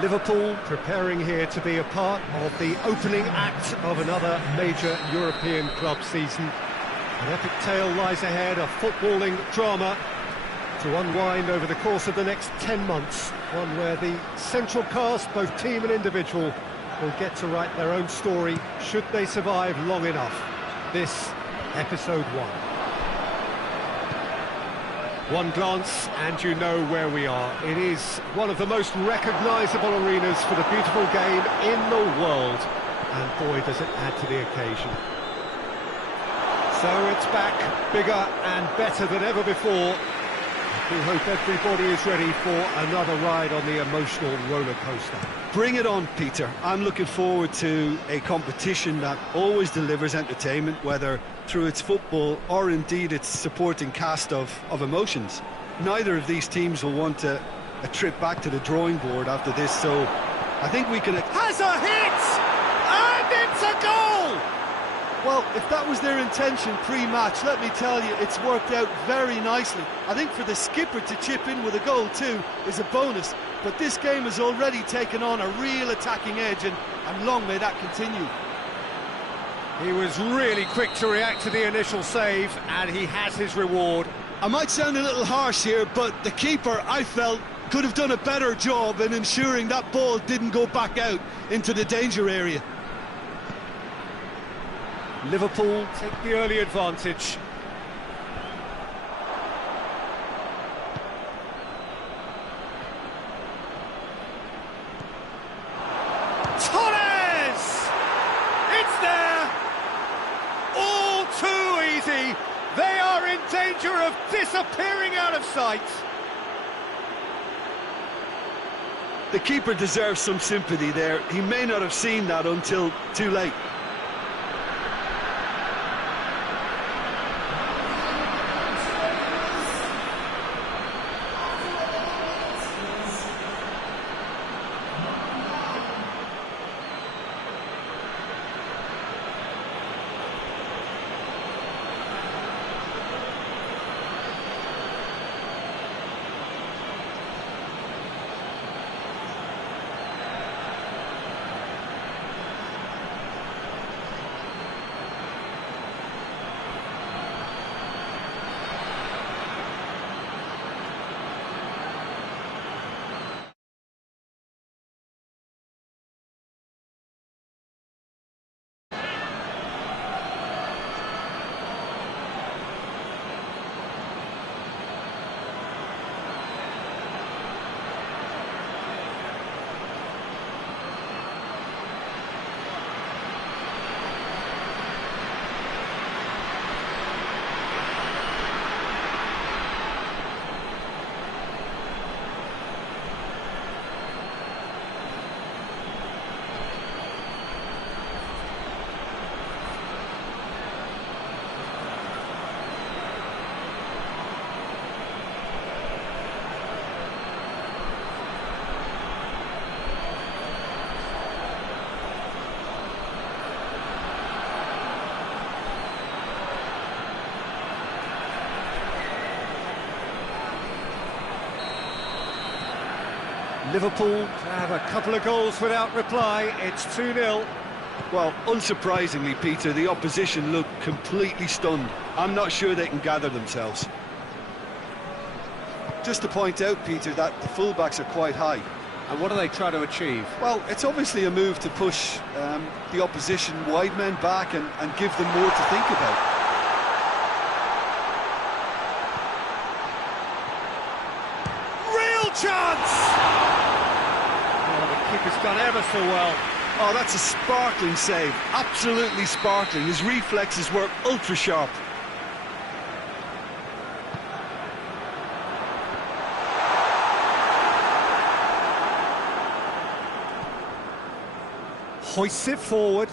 Liverpool preparing here to be a part of the opening act of another major European club season. An epic tale lies ahead, a footballing drama to unwind over the course of the next 10 months. One where the central cast, both team and individual, will get to write their own story should they survive long enough. This, episode 1. One glance and you know where we are. It is one of the most recognisable arenas for the beautiful game in the world. And boy, does it add to the occasion. So it's back, bigger and better than ever before. We hope everybody is ready for another ride on the emotional roller coaster. Bring it on, Peter. I'm looking forward to a competition that always delivers entertainment, whether through its football or indeed its supporting cast of emotions. Neither of these teams will want a trip back to the drawing board after this, so I think we can... Has a hit! And it's a goal! Well, if that was their intention pre-match, let me tell you, it's worked out very nicely. I think for the skipper to chip in with a goal too is a bonus, but this game has already taken on a real attacking edge, and long may that continue. He was really quick to react to the initial save, and he has his reward. I might sound a little harsh here, but the keeper, I felt, could have done a better job in ensuring that ball didn't go back out into the danger area. Liverpool take the early advantage. Torres! It's there! All too easy! They are in danger of disappearing out of sight! The keeper deserves some sympathy there. He may not have seen that until too late. Liverpool have a couple of goals without reply. It's 2-0. Well, unsurprisingly, Peter, the opposition look completely stunned. I'm not sure they can gather themselves. Just to point out, Peter, that the fullbacks are quite high. And what do they try to achieve? Well, it's obviously a move to push the opposition wide men back and give them more to think about. real chance! Oh, the keeper's done ever so well. Oh, that's a sparkling save, absolutely sparkling. His reflexes were ultra sharp. Hoists it forward.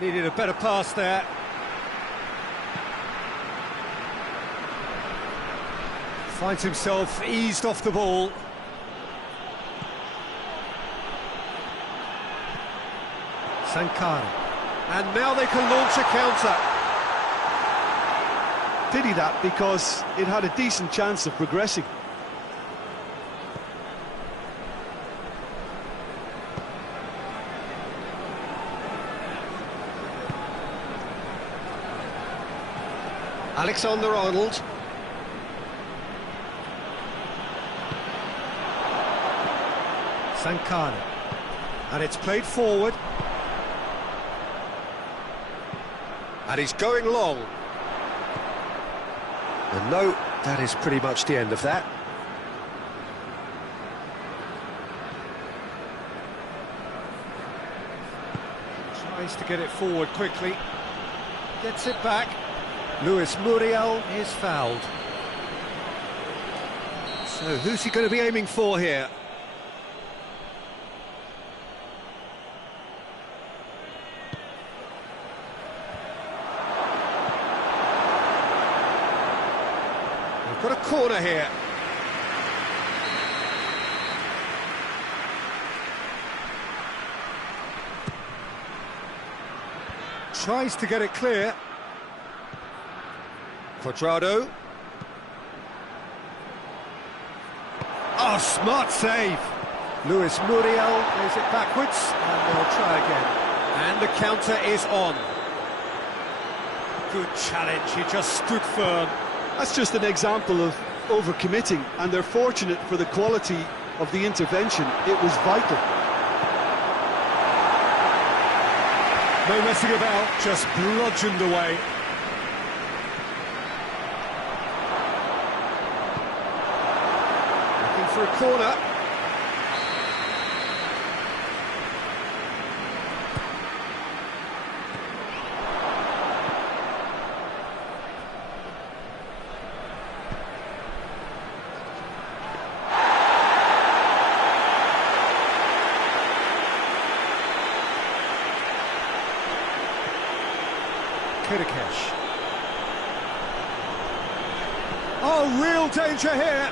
Needed a better pass there. Finds himself eased off the ball. Sankara. And now they can launch a counter. Pity that, because it had a decent chance of progressing. Alexander-Arnold. Sankara. And it's played forward. And he's going long. And no, that is pretty much the end of that. Tries to get it forward quickly. Gets it back. Luis Muriel is fouled. So who's he going to be aiming for here? We've got a corner here. Tries to get it clear. Cuadrado. Oh, smart save. Luis Muriel plays it backwards, and they'll try again. And the counter is on. Good challenge, he just stood firm. That's just an example of overcommitting, and they're fortunate for the quality of the intervention. It was vital. No messing about, just bludgeoned away. For a corner. Kirikesh. Oh, real danger here.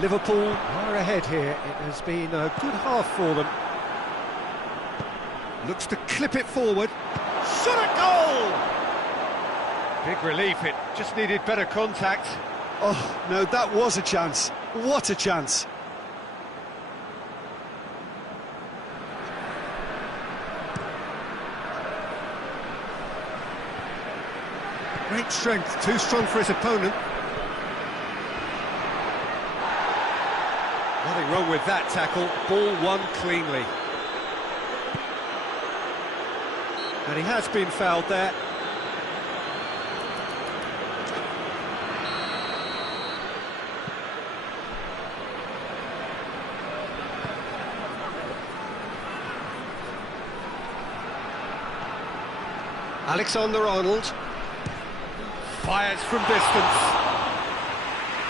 Liverpool are ahead here. It has been a good half for them. Looks to clip it forward. Shot a goal! Big relief, it just needed better contact. Oh, no, that was a chance. What a chance. Great strength, too strong for his opponent. Nothing wrong with that tackle, ball won cleanly. And he has been fouled there. Alexander-Arnold fires from distance.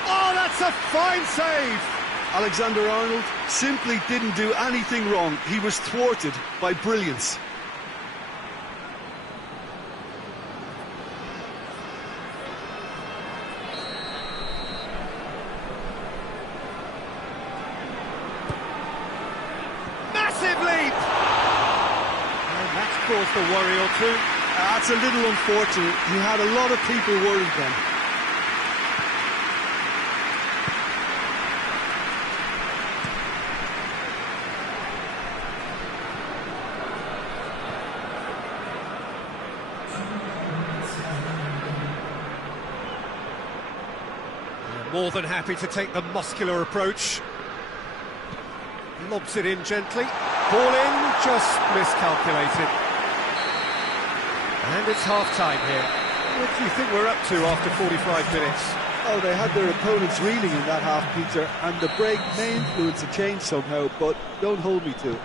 Oh, that's a fine save! Alexander-Arnold simply didn't do anything wrong. He was thwarted by brilliance. Massive leap! And that's caused a worry or two. That's a little unfortunate. He had a lot of people worried then. More than happy to take the muscular approach. Lobs it in gently. Ball in, just miscalculated. And it's half-time here. What do you think we're up to after 45 minutes? Oh, they had their opponents reeling in that half, Peter, and the break may influence a change somehow, but don't hold me to it.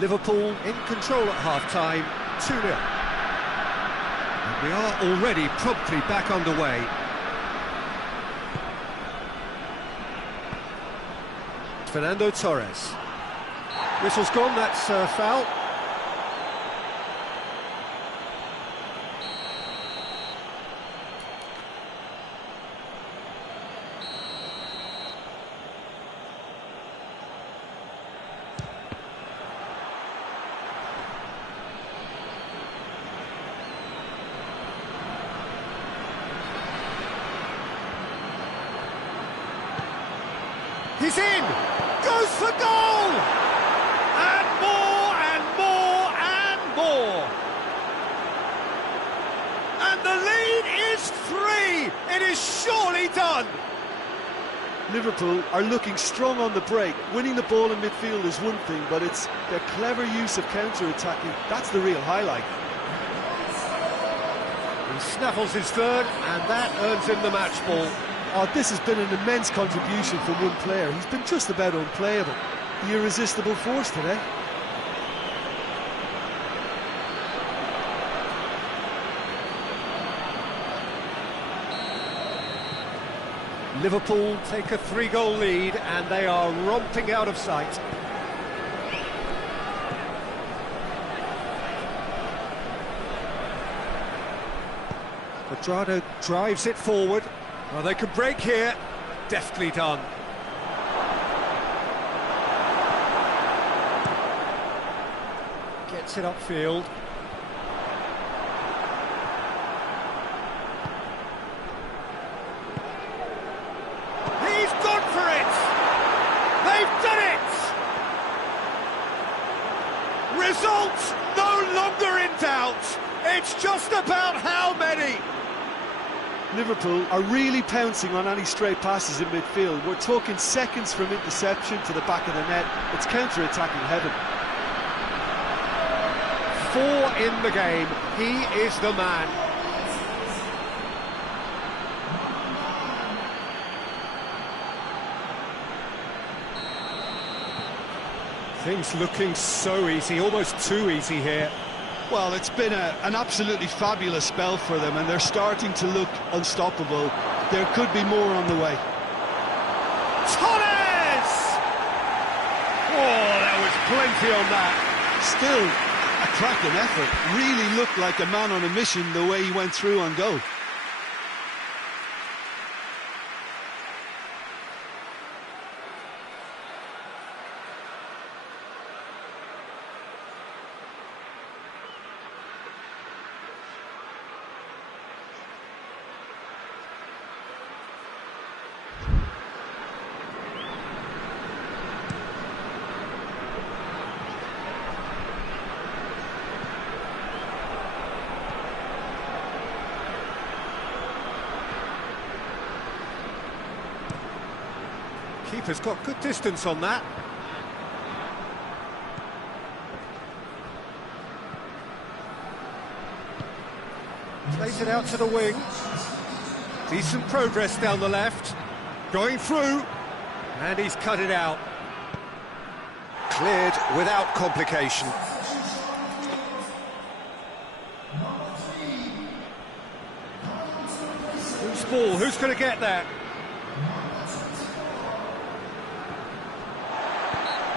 Liverpool in control at half-time, 2-0. And we are already promptly back underway. Fernando Torres. Whistle's gone, that's a foul. He's in! Goes for goal! And more, and more, and more! And the lead is 3! It is surely done! Liverpool are looking strong on the break. Winning the ball in midfield is one thing, but it's their clever use of counter-attacking. That's the real highlight. He snaffles his third, and that earns him the match ball. Oh, this has been an immense contribution from one player. He's been just about unplayable. The irresistible force today. Liverpool take a 3-goal lead, and they are romping out of sight. Cuadrado drives it forward. Well, they can break here. Deftly done. Gets it upfield. He's gone for it! They've done it! Result no longer in doubt. It's just about how many. Liverpool are really pouncing on any stray passes in midfield. We're talking seconds from interception to the back of the net. It's counter-attacking heaven. 4 in the game. He is the man. Things looking so easy, almost too easy here. Well, it's been an absolutely fabulous spell for them, and they're starting to look unstoppable. There could be more on the way. Torres! Oh, there was plenty on that. Still a cracking effort. Really looked like a man on a mission the way he went through on goal. Keeper's got good distance on that. Plays it out to the wing. Decent progress down the left. Going through. And he's cut it out. Cleared without complication. Who's ball? Who's going to get that?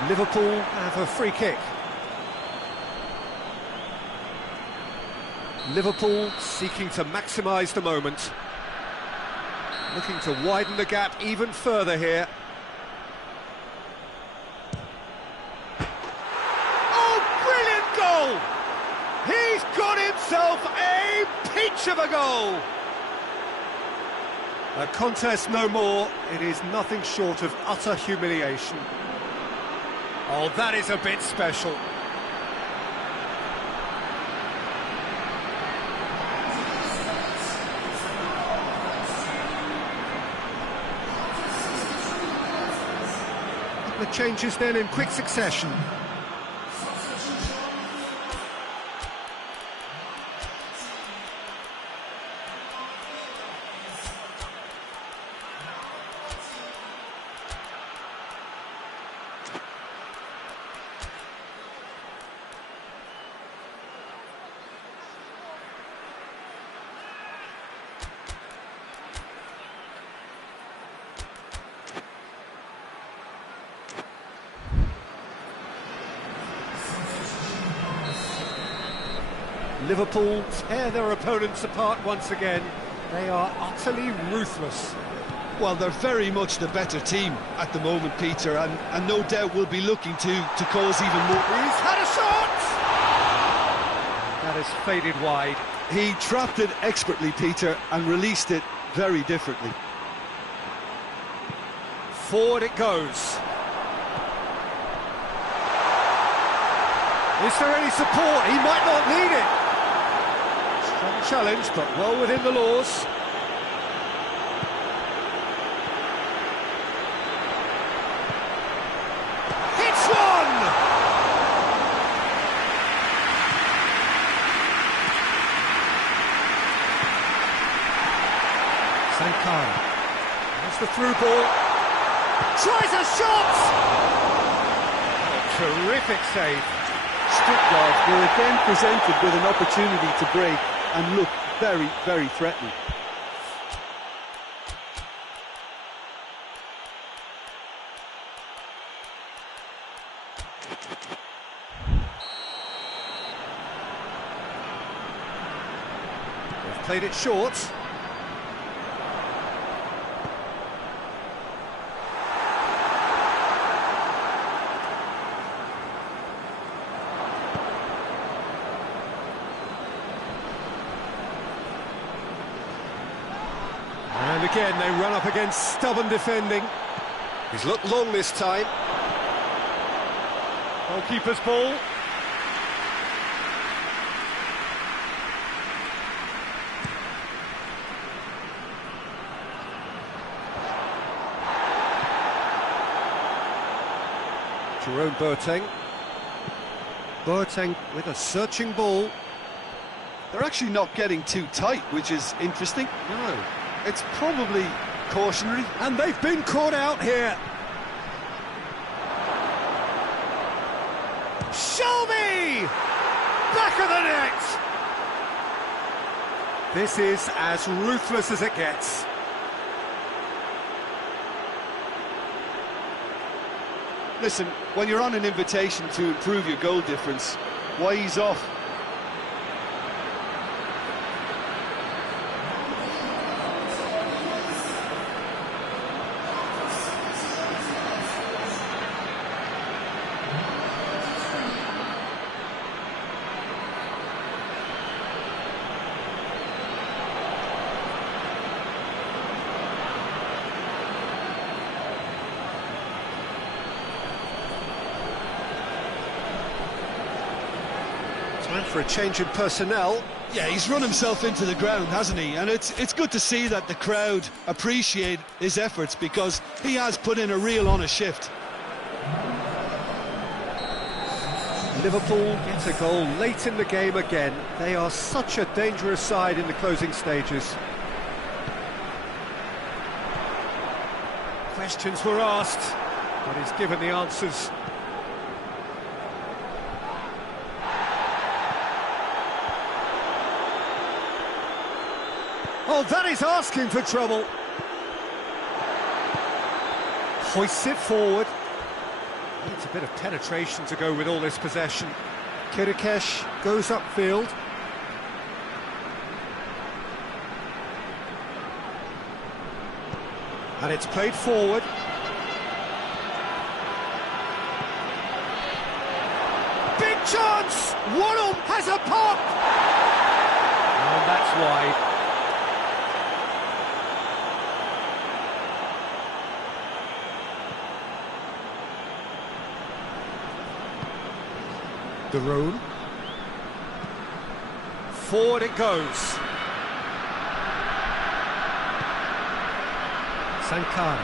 Liverpool have a free kick. Liverpool seeking to maximise the moment. Looking to widen the gap even further here. Oh, brilliant goal! He's got himself a peach of a goal! A contest no more. It is nothing short of utter humiliation. Oh, that is a bit special. The changes then in quick succession. Liverpool tear their opponents apart once again. They are utterly ruthless. Well, they're very much the better team at the moment, Peter, and no doubt will be looking to cause even more. He's had a shot! That has faded wide. He trapped it expertly, Peter, and released it very differently. Forward it goes. Is there any support? He might not need it. Strong challenge, but well within the laws. Hits one! Sankara. That's the through ball. Tries a shot! Oh, terrific save. Stuttgart were again presented with an opportunity to break and look very, very threatening. They've played it short. And again, they run up against stubborn defending. He's looked long this time. Goalkeeper's ball. Jerome Boateng. Boateng with a searching ball. They're actually not getting too tight, which is interesting. No. It's probably cautionary. And they've been caught out here. Shelby! Back of the net! This is as ruthless as it gets. Listen, when you're on an invitation to improve your goal difference, why ease off? Time for a change in personnel. Yeah, he's run himself into the ground, hasn't he? And it's good to see that the crowd appreciate his efforts, because he has put in a real honest shift. Liverpool gets a goal late in the game again. They are such a dangerous side in the closing stages. Questions were asked, but he's given the answers. Oh, that is asking for trouble. Hoists it forward. Needs a bit of penetration to go with all this possession. Kirikesh goes upfield. And it's played forward. Big chance! Waddle has a pop! And that's wide. De Roon. Forward it goes. Sankara.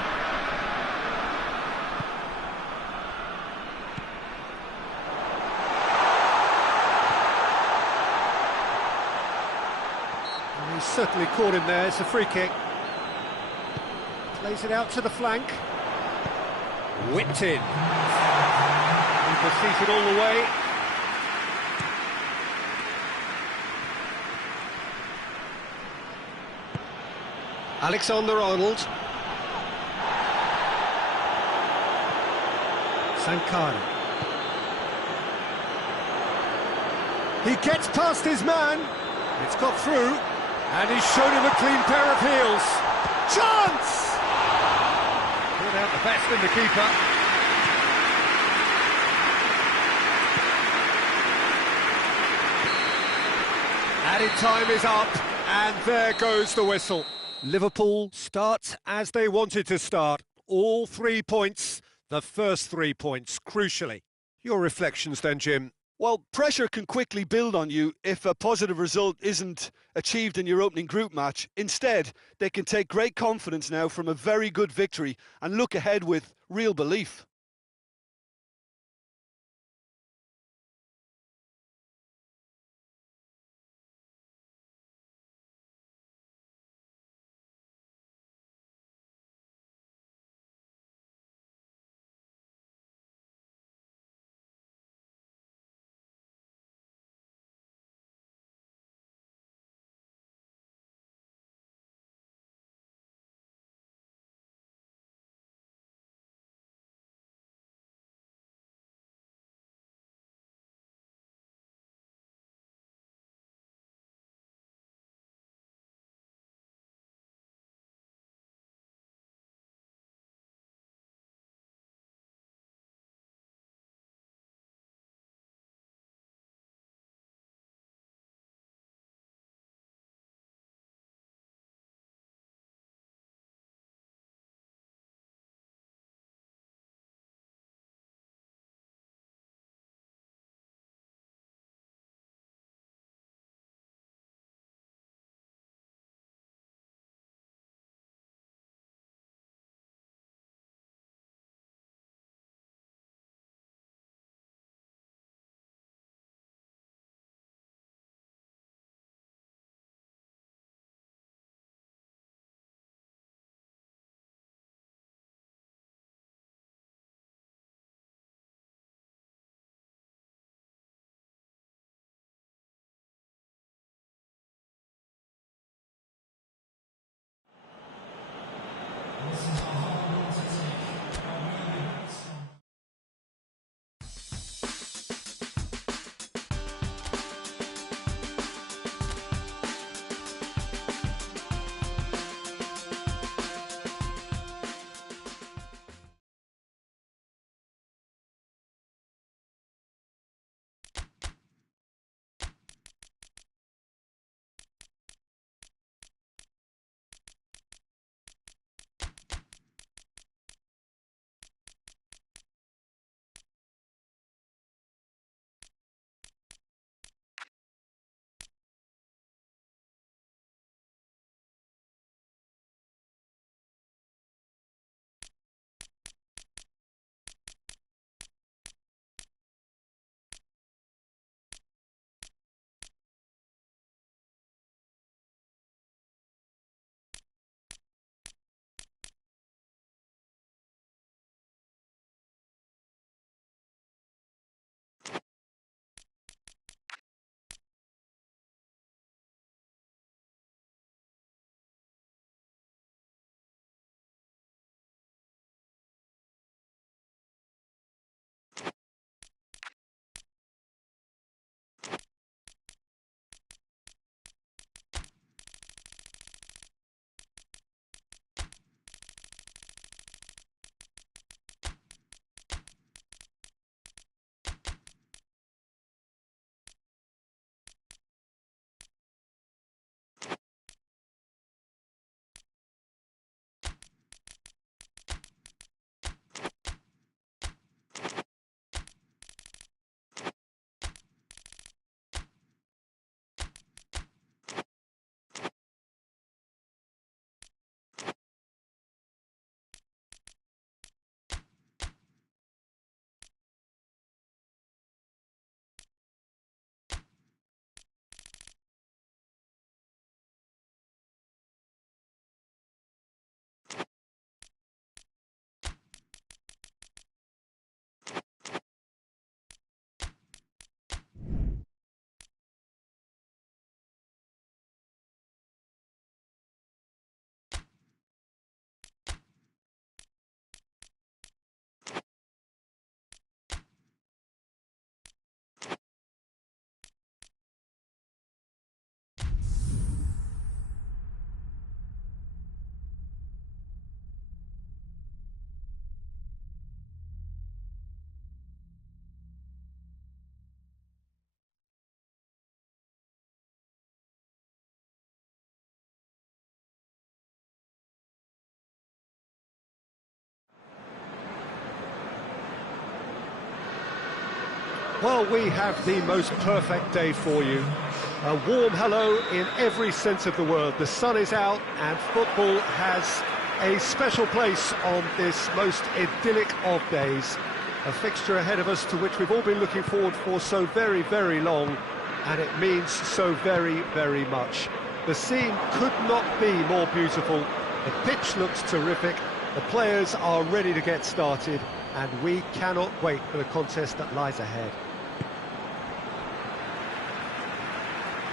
And he's certainly caught him there. It's a free kick. Plays it out to the flank. Whipped in. Keeper seated all the way. Alexander-Arnold. Sankara. He gets past his man. It's got through. And he's shown him a clean pair of heels. Chance! Pulled out the best in the keeper. Added time is up, and there goes the whistle. Liverpool start as they wanted to start. All 3 points, the first 3 points, crucially. Your reflections then, Jim? Well, pressure can quickly build on you if a positive result isn't achieved in your opening group match. Instead, they can take great confidence now from a very good victory and look ahead with real belief. Well, we have the most perfect day for you. A warm hello in every sense of the word. The sun is out and football has a special place on this most idyllic of days. A fixture ahead of us to which we've all been looking forward for so very, very long, and it means so very, very much. The scene could not be more beautiful. The pitch looks terrific. The players are ready to get started, and we cannot wait for the contest that lies ahead.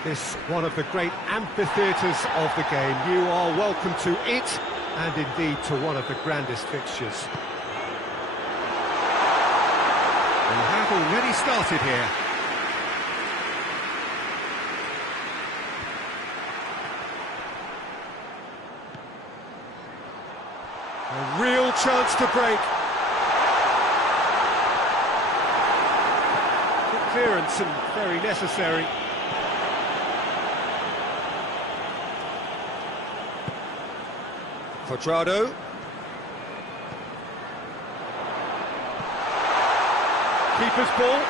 This one of the great amphitheatres of the game. You are welcome to it, and indeed to one of the grandest fixtures. We have already started here. A real chance to break. Good clearance and very necessary. Cuadrado. Keeper's ball.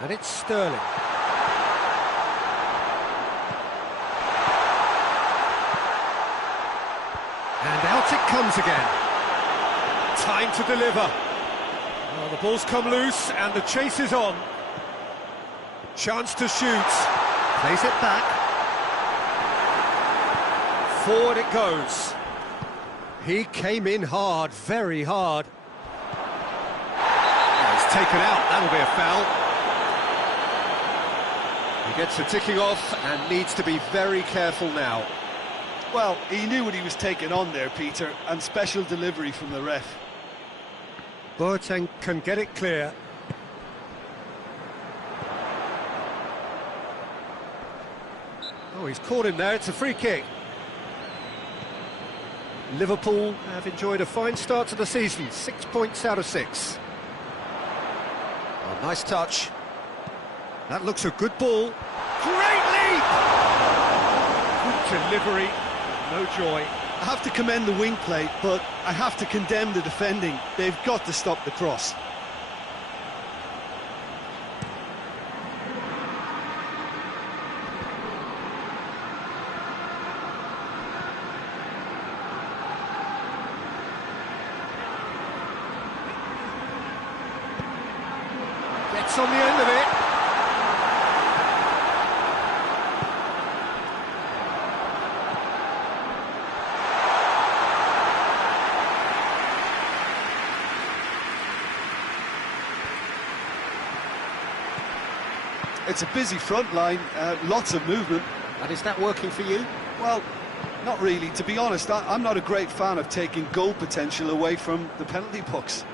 And it's Sterling. And out it comes again. Time to deliver. Well, the ball's come loose and the chase is on. Chance to shoot. Plays it back. Forward it goes. He came in hard, very hard. Oh, he's taken out, that'll be a foul. He gets the ticking off and needs to be very careful now. Well, he knew what he was taking on there, Peter, and special delivery from the ref. Boateng can get it clear. Oh, he's caught him there, it's a free kick. Liverpool have enjoyed a fine start to the season, 6 points out of 6. Oh, nice touch. That looks a good ball. Great leap! Good delivery, no joy. I have to commend the wing play, but I have to condemn the defending. They've got to stop the cross. Gets on the end of it. It's a busy front line, lots of movement. And is that working for you? Well, not really. To be honest, I'm not a great fan of taking goal potential away from the penalty box.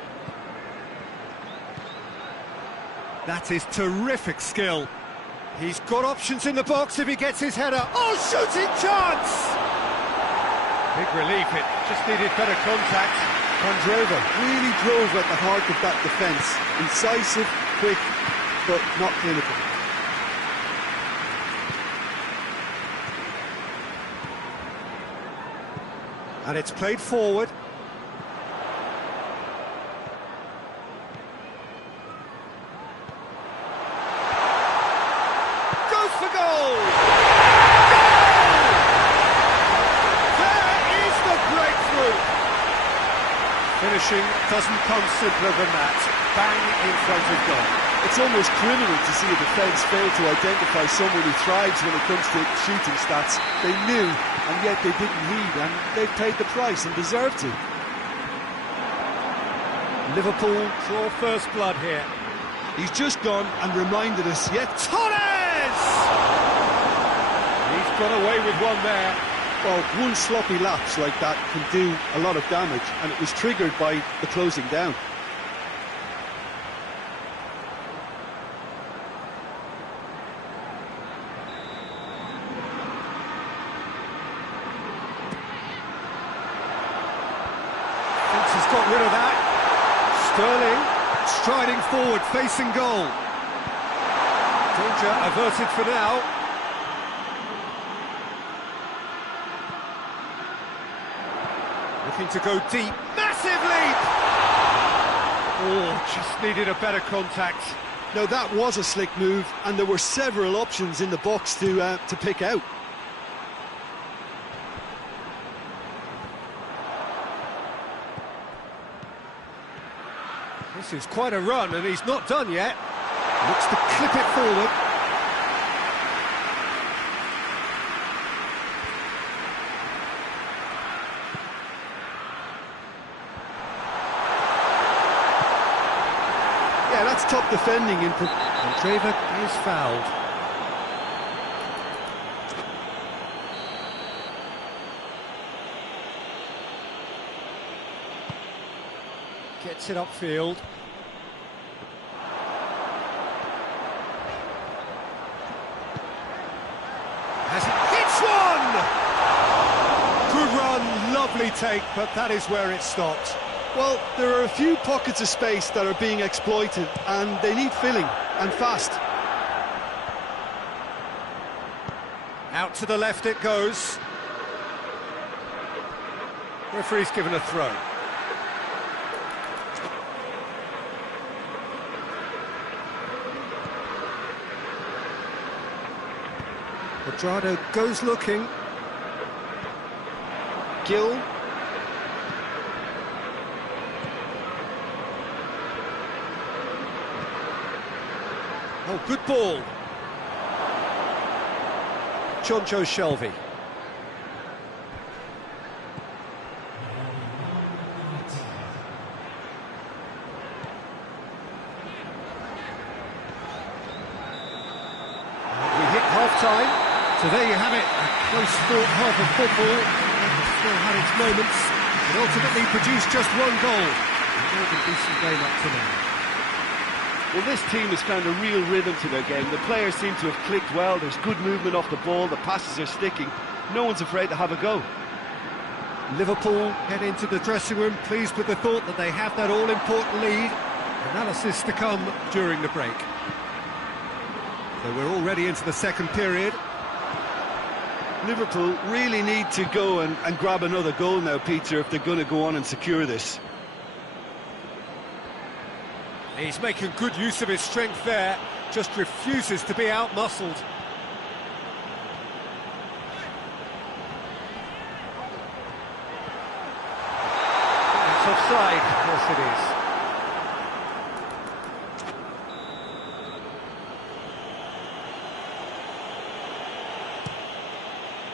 That is terrific skill. He's got options in the box if he gets his header. Oh, shooting chance! Big relief, it just needed better contact. Candreva Really drove at the heart of that defence. Incisive, quick, but not clinical. And it's played forward. Goes for goal! There is the breakthrough! Finishing doesn't come simpler than that. Bang in front of goal. It's almost criminal to see a defence fail to identify someone who thrives when it comes to shooting stats. They knew, and yet they didn't heed, and they've paid the price and deserved to. Liverpool draw first blood here. He's just gone and reminded us yet. Torres! He's got away with one there. Well, one sloppy lapse like that can do a lot of damage, and it was triggered by the closing down. He's got rid of that. Sterling striding forward, facing goal. Danger averted for now. Looking to go deep. Massive leap! Oh, just needed a better contact. Now that was a slick move, and there were several options in the box to pick out. This is quite a run, and he's not done yet. Looks to clip it forward. Yeah, that's top defending. And Draver is fouled. Gets it upfield. Has it hits one! Good run, lovely take, but that is where it stopped. Well, there are a few pockets of space that are being exploited, and they need filling, and fast. Out to the left it goes. Referee's given a throw. Cuadrado goes looking. Gill. Oh, good ball. Jonjo Shelvey. We hit half-time. So there you have it, a close-fought half of football. It still had its moments. It ultimately produced just one goal. More than decent game up to now. Well, this team has found a real rhythm to their game. The players seem to have clicked well. There's good movement off the ball. The passes are sticking. No one's afraid to have a go. Liverpool head into the dressing room pleased with the thought that they have that all-important lead. Analysis to come during the break. So we're already into the second period. Liverpool really need to go and grab another goal now, Peter, if they're going to go on and secure this. He's making good use of his strength there, just refuses to be out-muscled. It's offside, yes it is.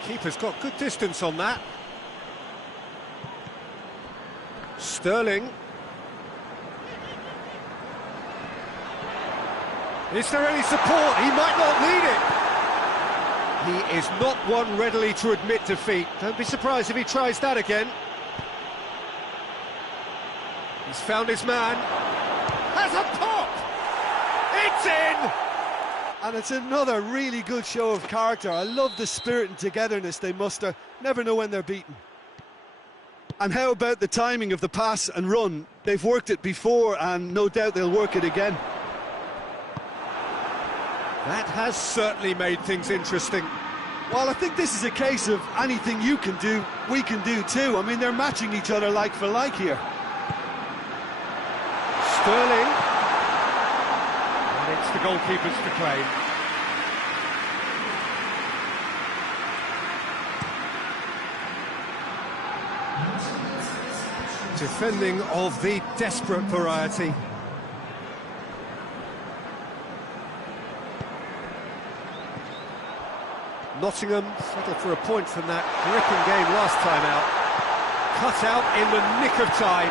Keeper's got good distance on that. Sterling. Is there any support? He might not need it. He is not one readily to admit defeat. Don't be surprised if he tries that again. He's found his man. Has a pop! It's in! And it's another really good show of character. I love the spirit and togetherness they muster. Never know when they're beaten. And how about the timing of the pass and run? They've worked it before, and no doubt they'll work it again. That has certainly made things interesting. Well, I think this is a case of anything you can do, we can do too. I mean, they're matching each other like for like here. Sterling. And it's the goalkeepers to claim. Defending of the desperate variety. Nottingham settled for a point from that gripping game last time out. Cut out in the nick of time.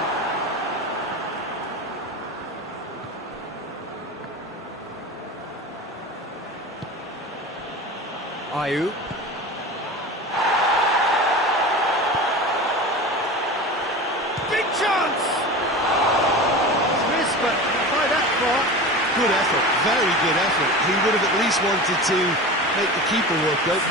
Ayew. Big chance! It's missed, but not by that far. Good effort, very good effort. He would have at least wanted to make the keeper work though.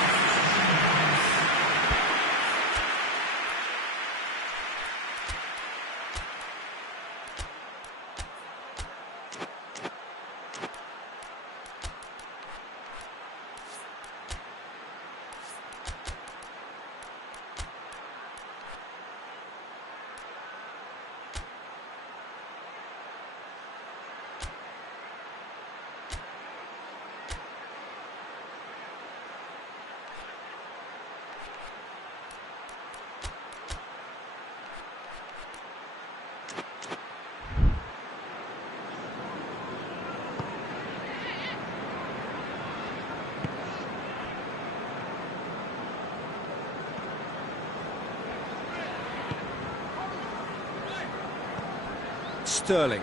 Sterling.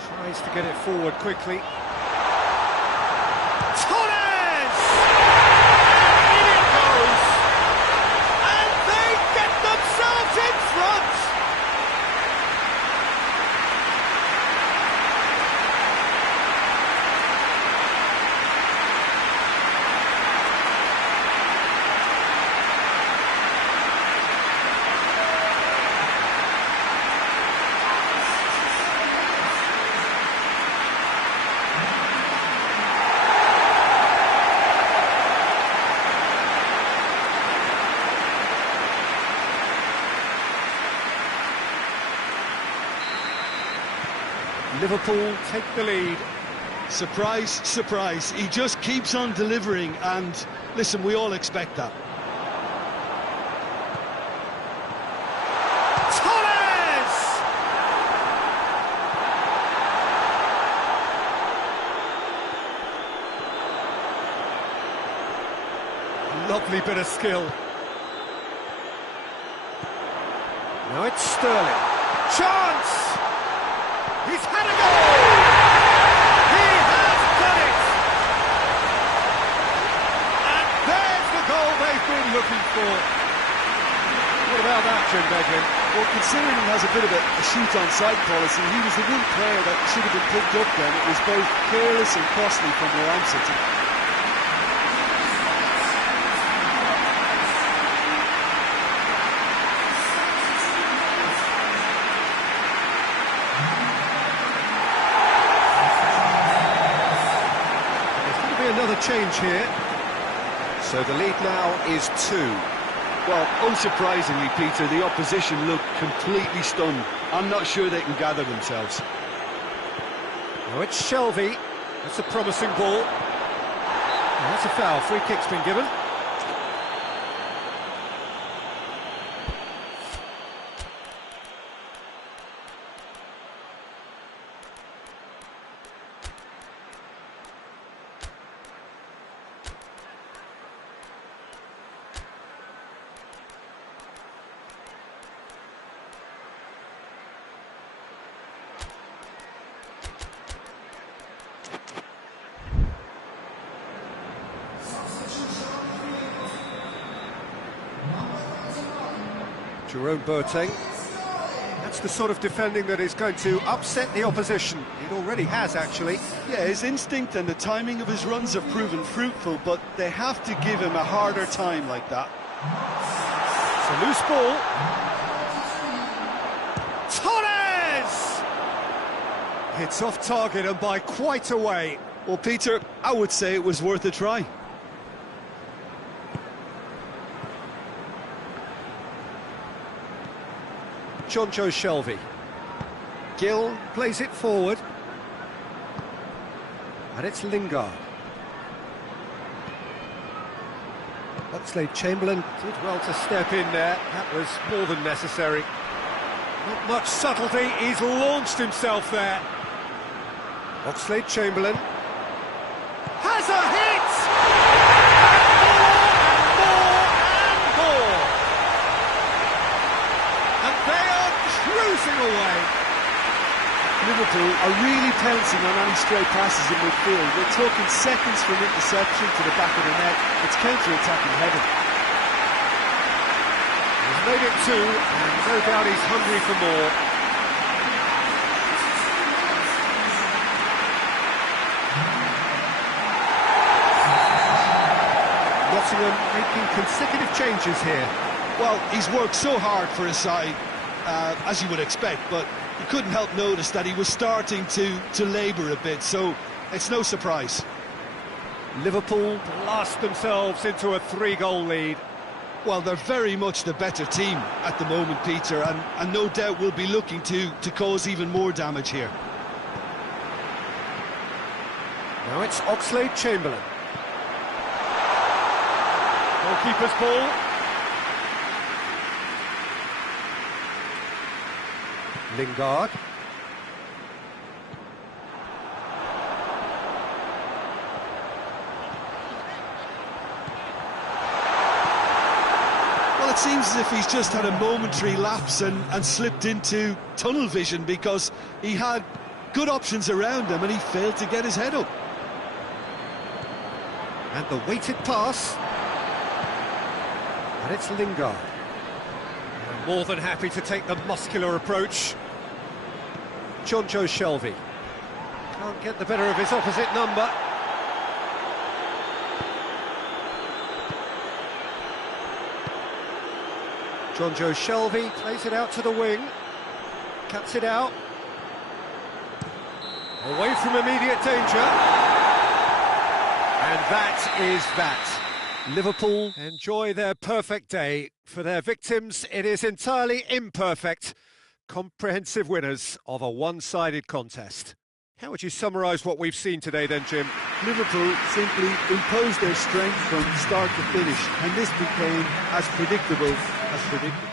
Tries to get it forward quickly. Torres! And in it goes! And they get themselves in front! Liverpool take the lead. Surprise, surprise. He just keeps on delivering, and listen, we all expect that. Torres! Lovely bit of skill. Now it's Sterling. Chance! He's had a goal! He has done it! And there's the goal they've been looking for. What about that, Jim Beglin? Well, considering he has a bit of a shoot-on-sight policy, he was the one player that should have been picked up then. It was both careless and costly from where I'm sitting. Another change here. So the lead now is 2. Well, unsurprisingly, Peter, the opposition look completely stunned. I'm not sure they can gather themselves. Now it's Shelvey. That's a promising ball. Now that's a foul. Free kick's been given. Jerome Boateng. That's the sort of defending that is going to upset the opposition. It already has, actually. Yeah, his instinct and the timing of his runs have proven fruitful, but they have to give him a harder time like that. It's a loose ball. Torres! It's off target and by quite a way. Well, Peter, I would say it was worth a try. Jonjo Shelvey. Gill plays it forward. And it's Lingard. Oxlade-Chamberlain did well to step in there. That was more than necessary. Not much subtlety, he's launched himself there. Oxlade-Chamberlain has a hit! And they are cruising away. Liverpool are really pouncing on any stray passes in midfield. They're talking seconds from interception to the back of the net. It's counter-attacking heaven. He's made it 2, and no doubt he's hungry for more. Nottingham making consecutive changes here. Well, he's worked so hard for his side, as you would expect, but you couldn't help notice that he was starting to labour a bit, so it's no surprise. Liverpool blast themselves into a 3-goal lead. Well, they're very much the better team at the moment, Peter, and no doubt will be looking to cause even more damage here. Now it's Oxlade-Chamberlain. Goalkeeper's ball. Lingard. Well, it seems as if he's just had a momentary lapse and slipped into tunnel vision, because he had good options around him and he failed to get his head up. And the weighted pass. And it's Lingard. And more than happy to take the muscular approach. Jonjo Shelvey. Can't get the better of his opposite number. Jonjo Shelvey plays it out to the wing. Cuts it out. Away from immediate danger. And that is that. Liverpool enjoy their perfect day. For their victims, it is entirely imperfect. Comprehensive winners of a one-sided contest. How would you summarise what we've seen today then, Jim? Liverpool simply imposed their strength from start to finish, and this became as predictable as predicted.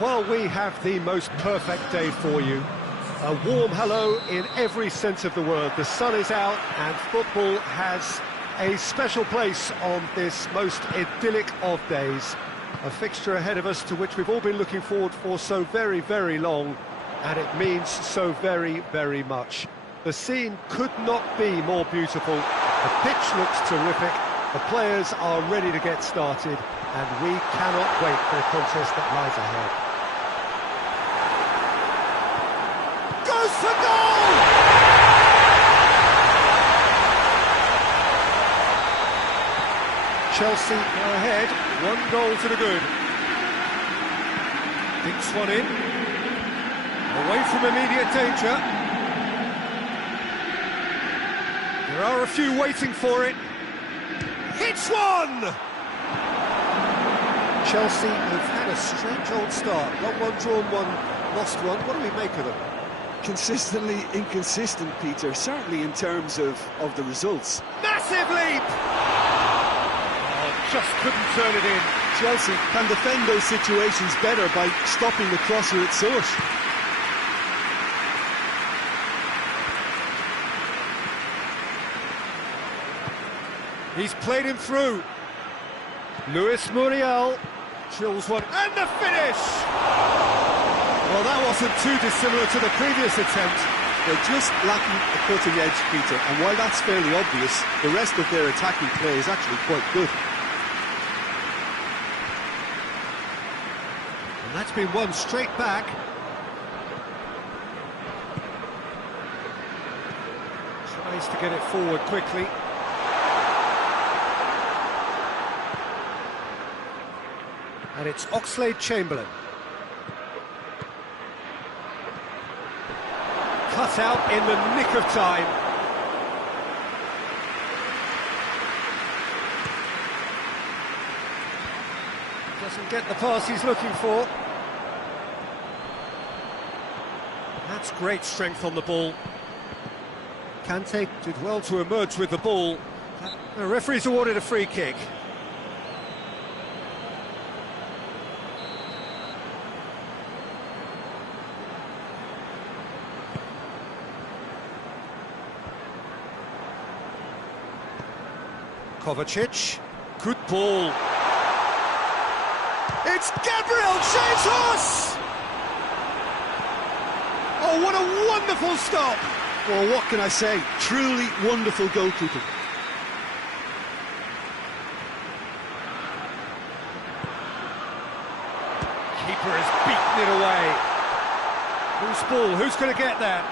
Well, we have the most perfect day for you. A warm hello in every sense of the word. The sun is out and football has a special place on this most idyllic of days. A fixture ahead of us to which we've all been looking forward for so very, very long, and it means so very, very much. The scene could not be more beautiful. The pitch looks terrific. The players are ready to get started, and we cannot wait for the contest that lies ahead. Goes for goal! Chelsea are ahead, 1 goal to the good. Dinks one in, away from immediate danger. There are a few waiting for it. Hits one! Chelsea have had a strange old start. Won one, drawn one, lost one. What do we make of them? Consistently inconsistent, Peter, certainly in terms of the results. Massive leap! Oh, just couldn't turn it in. Chelsea can defend those situations better by stopping the crosser at source. He's played him through. Luis Muriel chills one, and the finish! Well, that wasn't too dissimilar to the previous attempt. They're just lacking a cutting edge, Peter, and while that's fairly obvious, the rest of their attacking play is actually quite good. And that's been won straight back. Tries to get it forward quickly. And it's Oxlade-Chamberlain. Cut out in the nick of time. Doesn't get the pass he's looking for. That's great strength on the ball. Kante did well to emerge with the ball. The referee's awarded a free kick. Kovacic, good ball. It's Gabriel Jesus! Oh, what a wonderful stop! Well, what can I say? Truly wonderful goalkeeping. Keeper has beaten it away. Whose ball? Who's going to get that?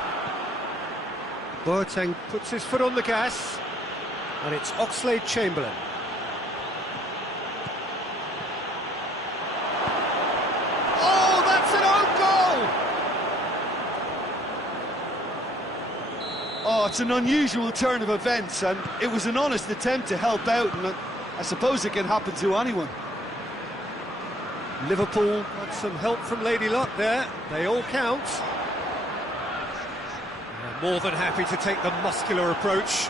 Boateng puts his foot on the gas. And it's Oxlade-Chamberlain. Oh, that's an own goal! Oh, it's an unusual turn of events, and it was an honest attempt to help out, and I suppose it can happen to anyone. Liverpool got some help from Lady Luck there. They all count. They're more than happy to take the muscular approach.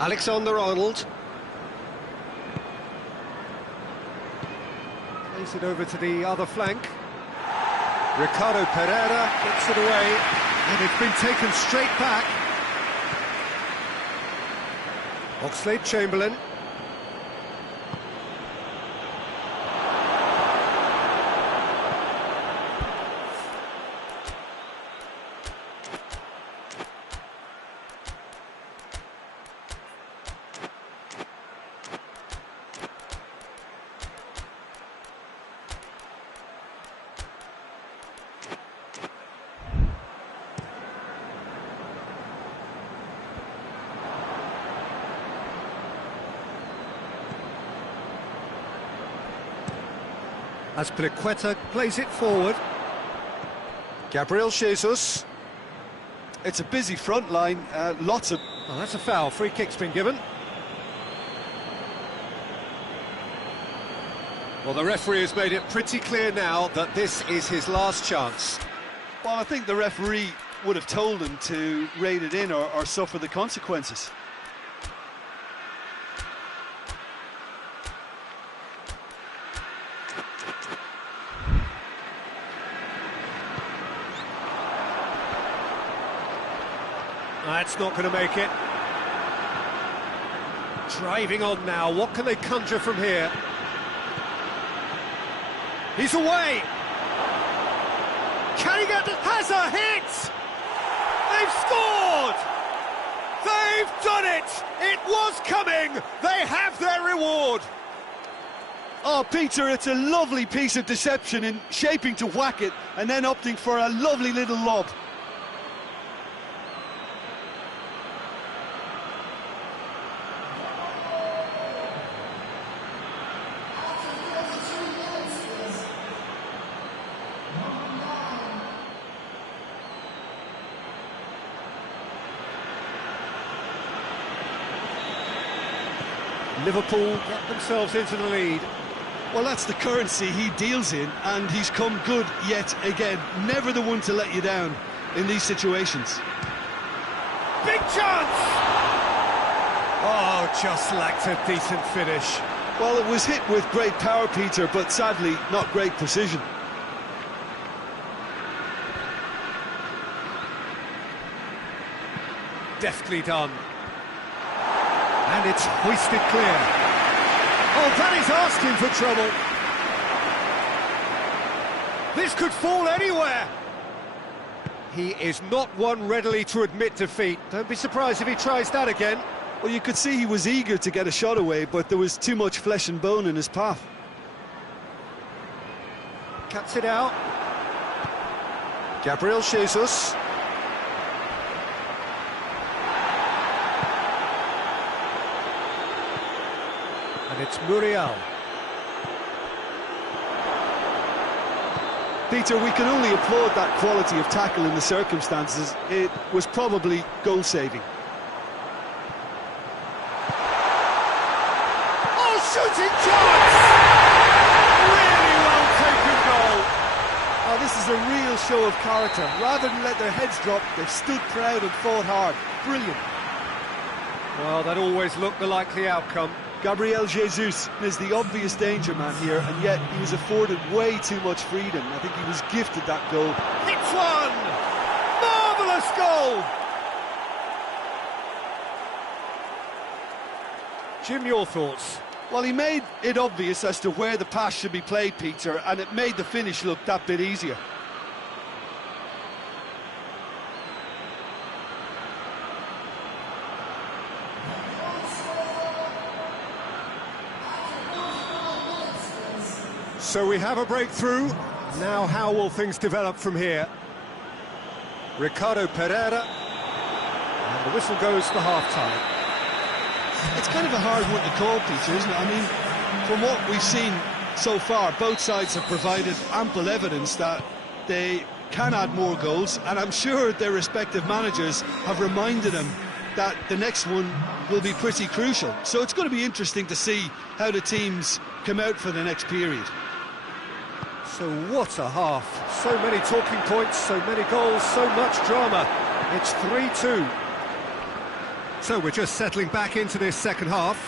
Alexander-Arnold. Plays it over to the other flank. Ricardo Pereira gets it away, and it's been taken straight back. Oxlade-Chamberlain. Azpilicueta plays it forward. Gabriel Jesus. It's a busy front line, lots of... Oh, that's a foul. Free kick's been given. Well, the referee has made it pretty clear now that this is his last chance. Well, I think the referee would have told him to rein it in or suffer the consequences. That's not going to make it. Driving on now, what can they conjure from here? He's away! Can he get the... has a hit! They've scored! They've done it! It was coming! They have their reward! Oh, Peter, it's a lovely piece of deception in shaping to whack it and then opting for a lovely little lob. Liverpool get themselves into the lead. Well, that's the currency he deals in, and he's come good yet again. Never the one to let you down in these situations. Big chance! Oh, just lacked a decent finish. Well, it was hit with great power, Peter, but sadly not great precision. Deftly done. And it's hoisted clear. Oh, that is asking for trouble. This could fall anywhere. He is not one readily to admit defeat. Don't be surprised if he tries that again. Well, you could see he was eager to get a shot away, but there was too much flesh and bone in his path. Cuts it out. Gabriel Jesus. And it's Muriel. Peter, we can only applaud that quality of tackle in the circumstances. It was probably goal-saving. Oh, shooting chance! Really well taken goal. Oh, this is a real show of character. Rather than let their heads drop, they've stood proud and fought hard. Brilliant. Well, that always looked the likely outcome. Gabriel Jesus is the obvious danger man here, and yet he was afforded way too much freedom. I think he was gifted that goal. Hits one! Marvellous goal! Jim, your thoughts? Well, he made it obvious as to where the pass should be played, Peter, and it made the finish look that bit easier. So we have a breakthrough. Now how will things develop from here? Ricardo Pereira. And the whistle goes for half-time. It's kind of a hard one to call, Peter, isn't it? I mean, from what we've seen so far, both sides have provided ample evidence that they can add more goals, and I'm sure their respective managers have reminded them that the next one will be pretty crucial. So it's going to be interesting to see how the teams come out for the next period. So what a half. So many talking points, so many goals, so much drama. It's 3-2. So we're just settling back into this second half.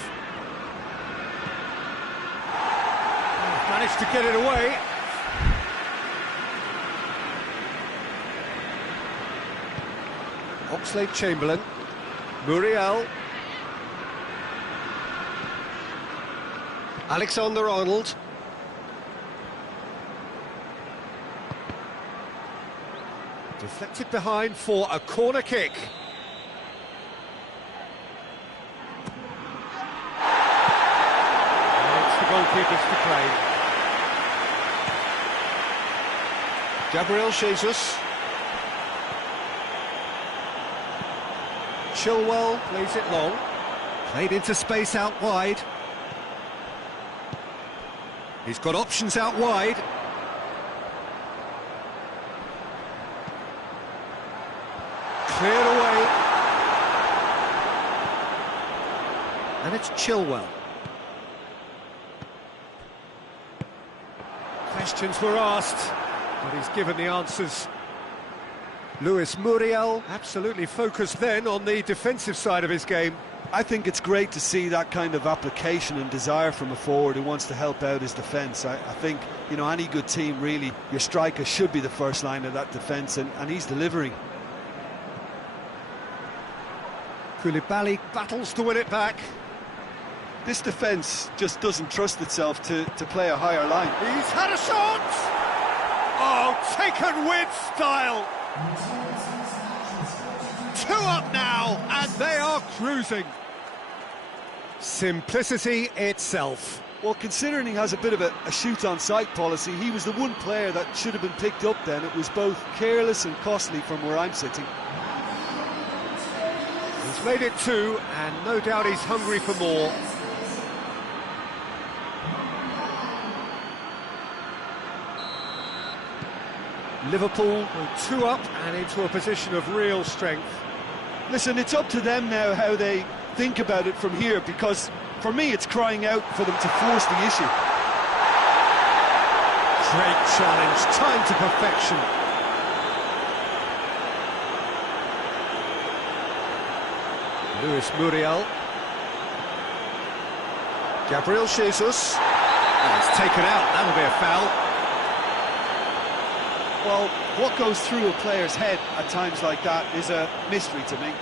Managed to get it away. Oxlade-Chamberlain. Muriel. Alexander-Arnold. Deflected behind for a corner kick. And it's the goalkeepers to play. Gabriel Jesus. Chilwell plays it long. Played into space out wide. He's got options out wide. Cleared away. And it's Chilwell. Questions were asked, but he's given the answers. Luis Muriel absolutely focused then on the defensive side of his game. I think it's great to see that kind of application and desire from a forward who wants to help out his defence. I think, you know, any good team, really, your striker should be the first line of that defence, and he's delivering. Koulibaly battles to win it back. This defence just doesn't trust itself to play a higher line. He's had a shot! Oh, taken with style! 2 up now, and they are cruising. Simplicity itself. Well, considering he has a bit of a shoot-on-sight policy, he was the one player that should have been picked up then. It was both careless and costly from where I'm sitting. He's made it 2, and no doubt he's hungry for more. Liverpool go 2 up and into a position of real strength. Listen, it's up to them now how they think about it from here, because for me it's crying out for them to force the issue. Great challenge, time to perfection. Luis Muriel. Gabriel Jesus. Oh, it's taken out, that'll be a foul. Well, what goes through a player's head at times like that is a mystery to me.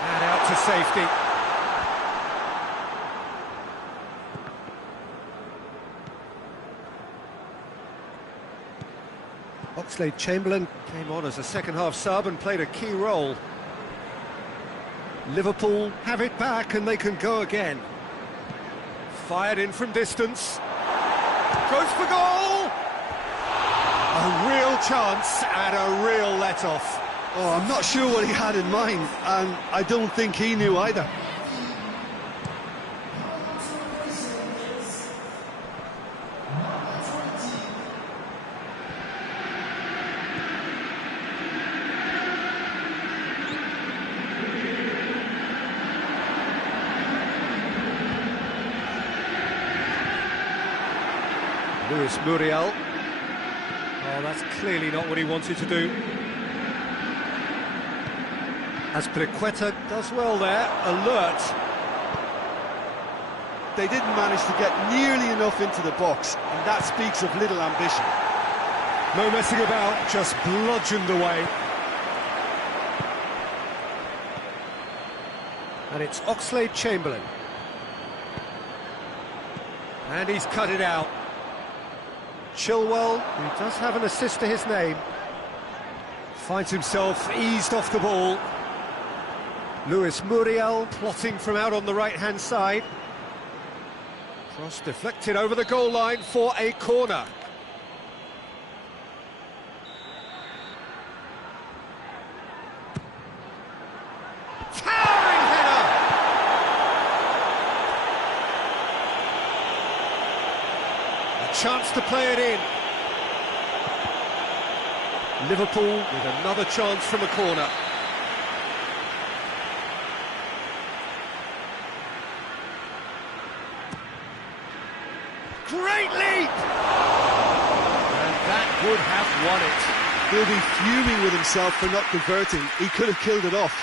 And out to safety. Oxlade-Chamberlain came on as a second-half sub and played a key role. Liverpool have it back and they can go again. Fired in from distance. Goes for goal! A real chance and a real let-off. Oh, I'm not sure what he had in mind, and I don't think he knew either. Luis Muriel. Oh, that's clearly not what he wanted to do. Azpilicueta does well there, alert. They didn't manage to get nearly enough into the box, and that speaks of little ambition. No messing about, just bludgeoned away. And it's Oxlade-Chamberlain. And he's cut it out. Chilwell, who does have an assist to his name, finds himself eased off the ball. Luis Muriel plotting from out on the right-hand side. Cross deflected over the goal line for a corner. Towering header! A chance to play it in. Liverpool with another chance from a corner. Great leap! And that would have won it. He'll be fuming with himself for not converting. He could have killed it off.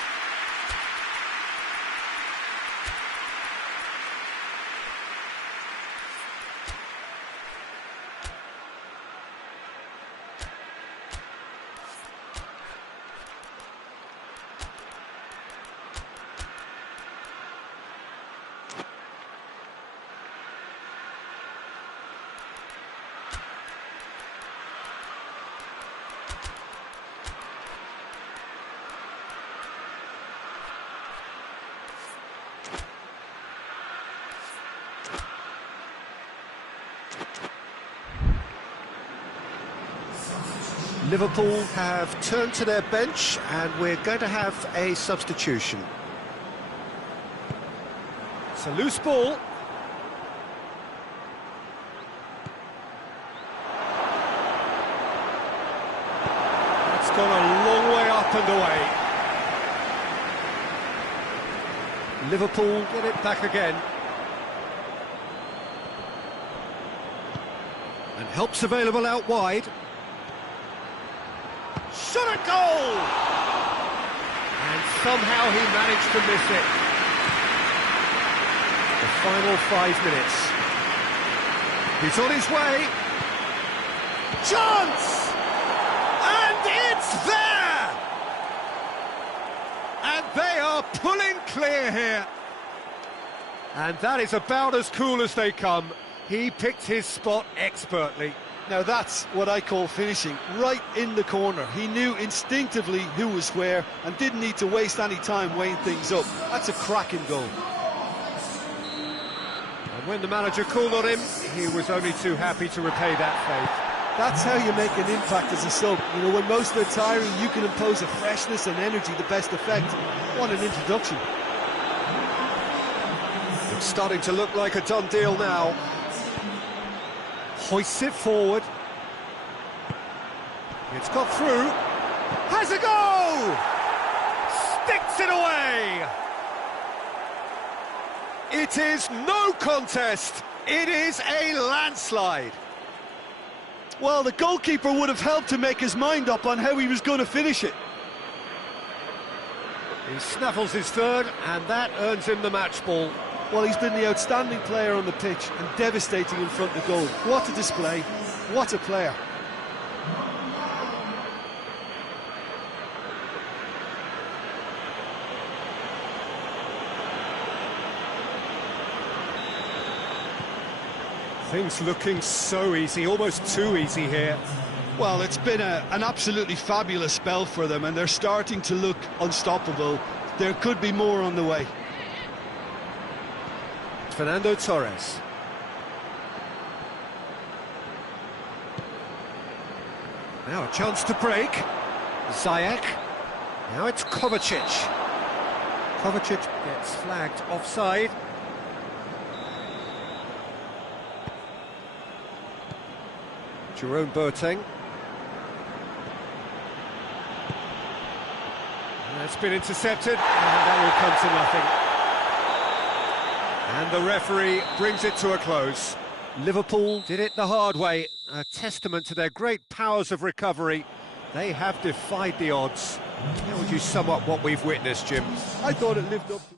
Liverpool have turned to their bench and we're going to have a substitution. It's a loose ball. It's gone a long way up and away. Liverpool get it back again. And help's available out wide. Shot at goal! And somehow he managed to miss it. The final 5 minutes. He's on his way. Chance! And it's there! pulling clear here. And that is about as cool as they come. He picked his spot expertly. Now that's what I call finishing, right in the corner. He knew instinctively who was where and didn't need to waste any time weighing things up. That's a cracking goal. And when the manager called on him, he was only too happy to repay that favour. That's how you make an impact as a sub. You know, when most are tiring, you can impose a freshness and energy the best effect. What an introduction. It's starting to look like a done deal now. Hoists it forward. It's got through. Has a goal! Sticks it away! It is no contest. It is a landslide. Well, the goalkeeper would have helped to make his mind up on how he was going to finish it. He snaffles his third, and that earns him the match ball. Well, he's been the outstanding player on the pitch and devastating in front of goal. What a display, what a player. Things looking so easy, almost too easy here. Well, it's been an absolutely fabulous spell for them, and they're starting to look unstoppable. There could be more on the way. Fernando Torres. Now a chance to break. Ziyech. Now it's Kovacic. Kovacic gets flagged offside. Jerome Boateng. That's been intercepted, and that will come to nothing. And the referee brings it to a close. Liverpool did it the hard way, a testament to their great powers of recovery. They have defied the odds. How would you sum up what we've witnessed, Jim? I thought it lived up to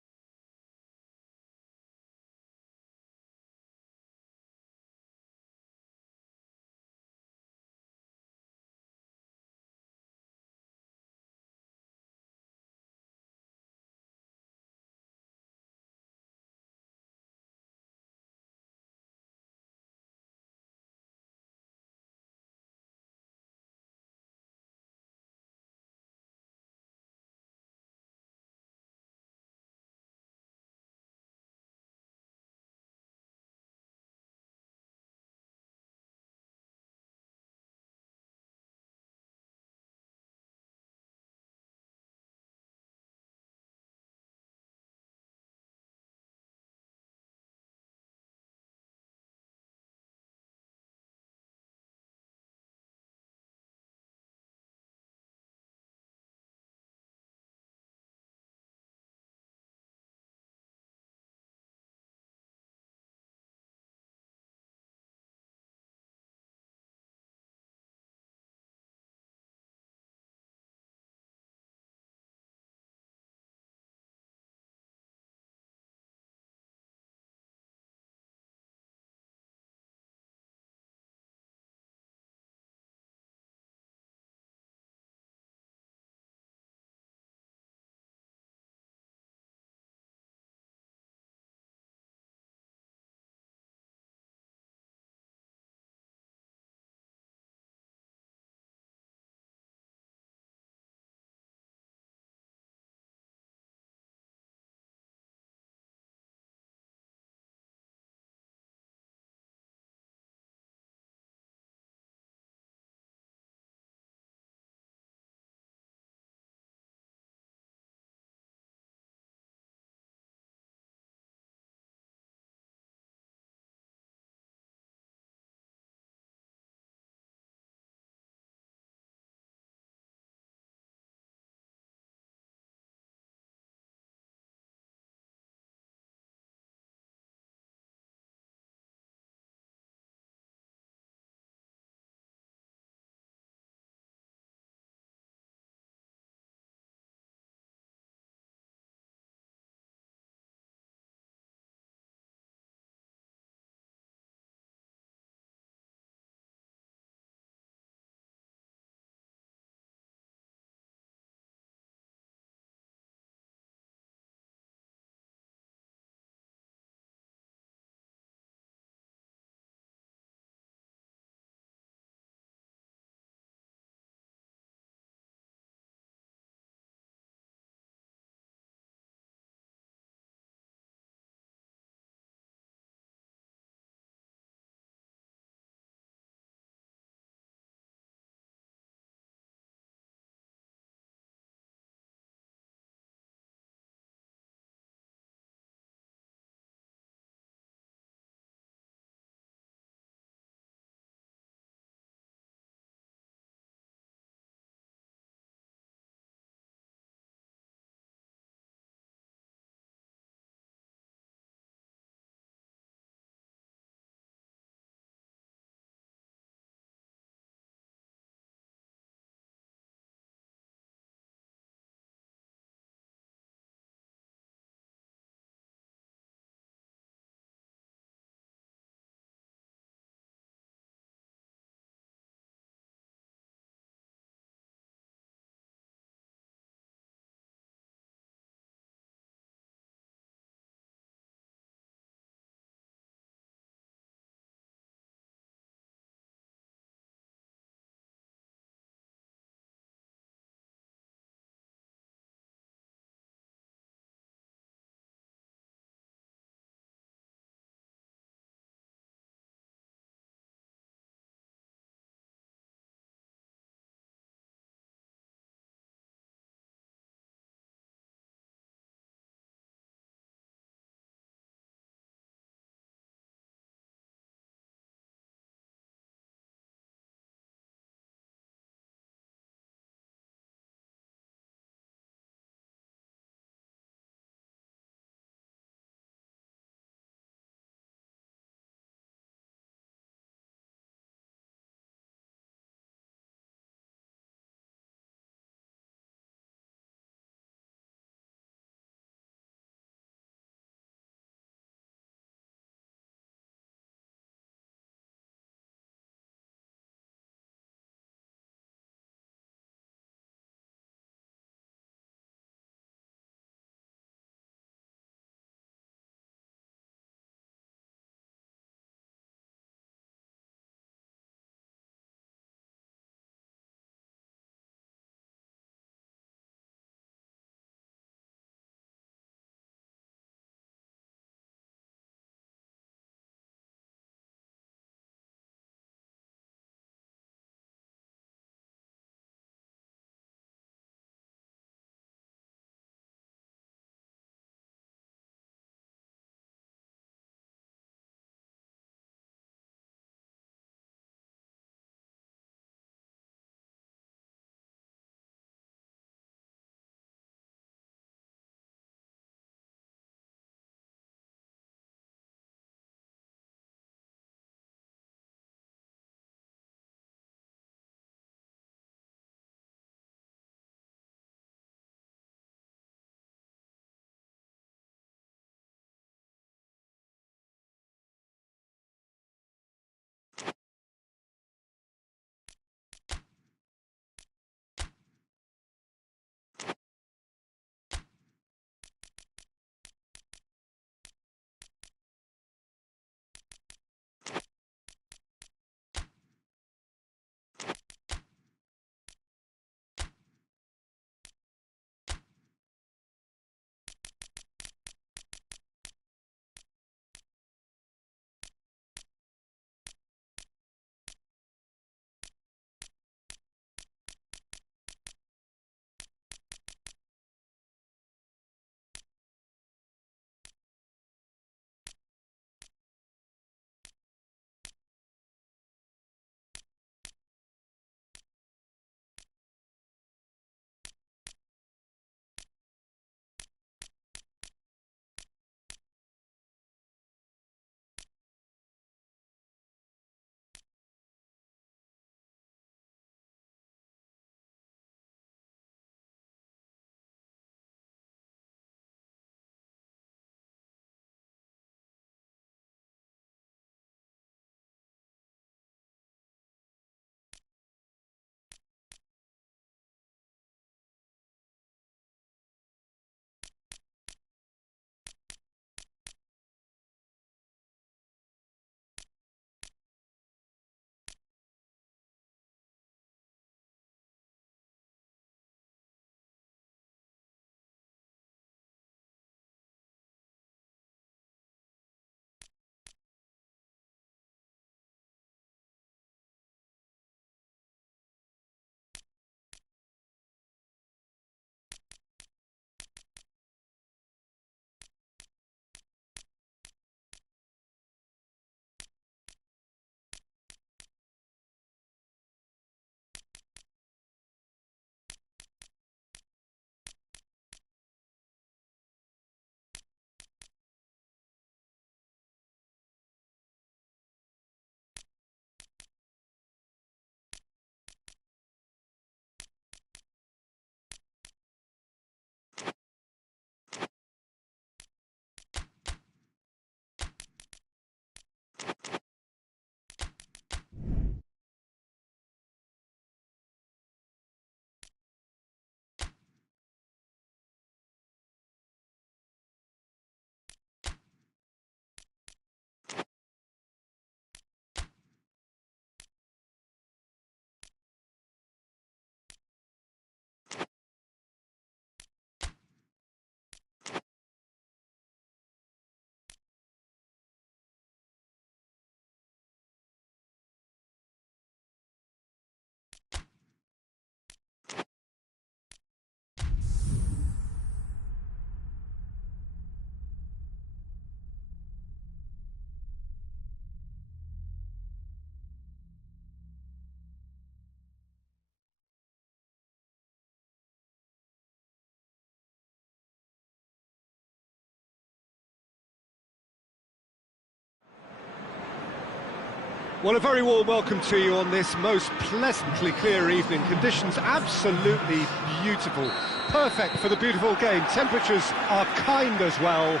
Well, a very warm welcome to you on this most pleasantly clear evening. Conditions absolutely beautiful. Perfect for the beautiful game. Temperatures are kind as well.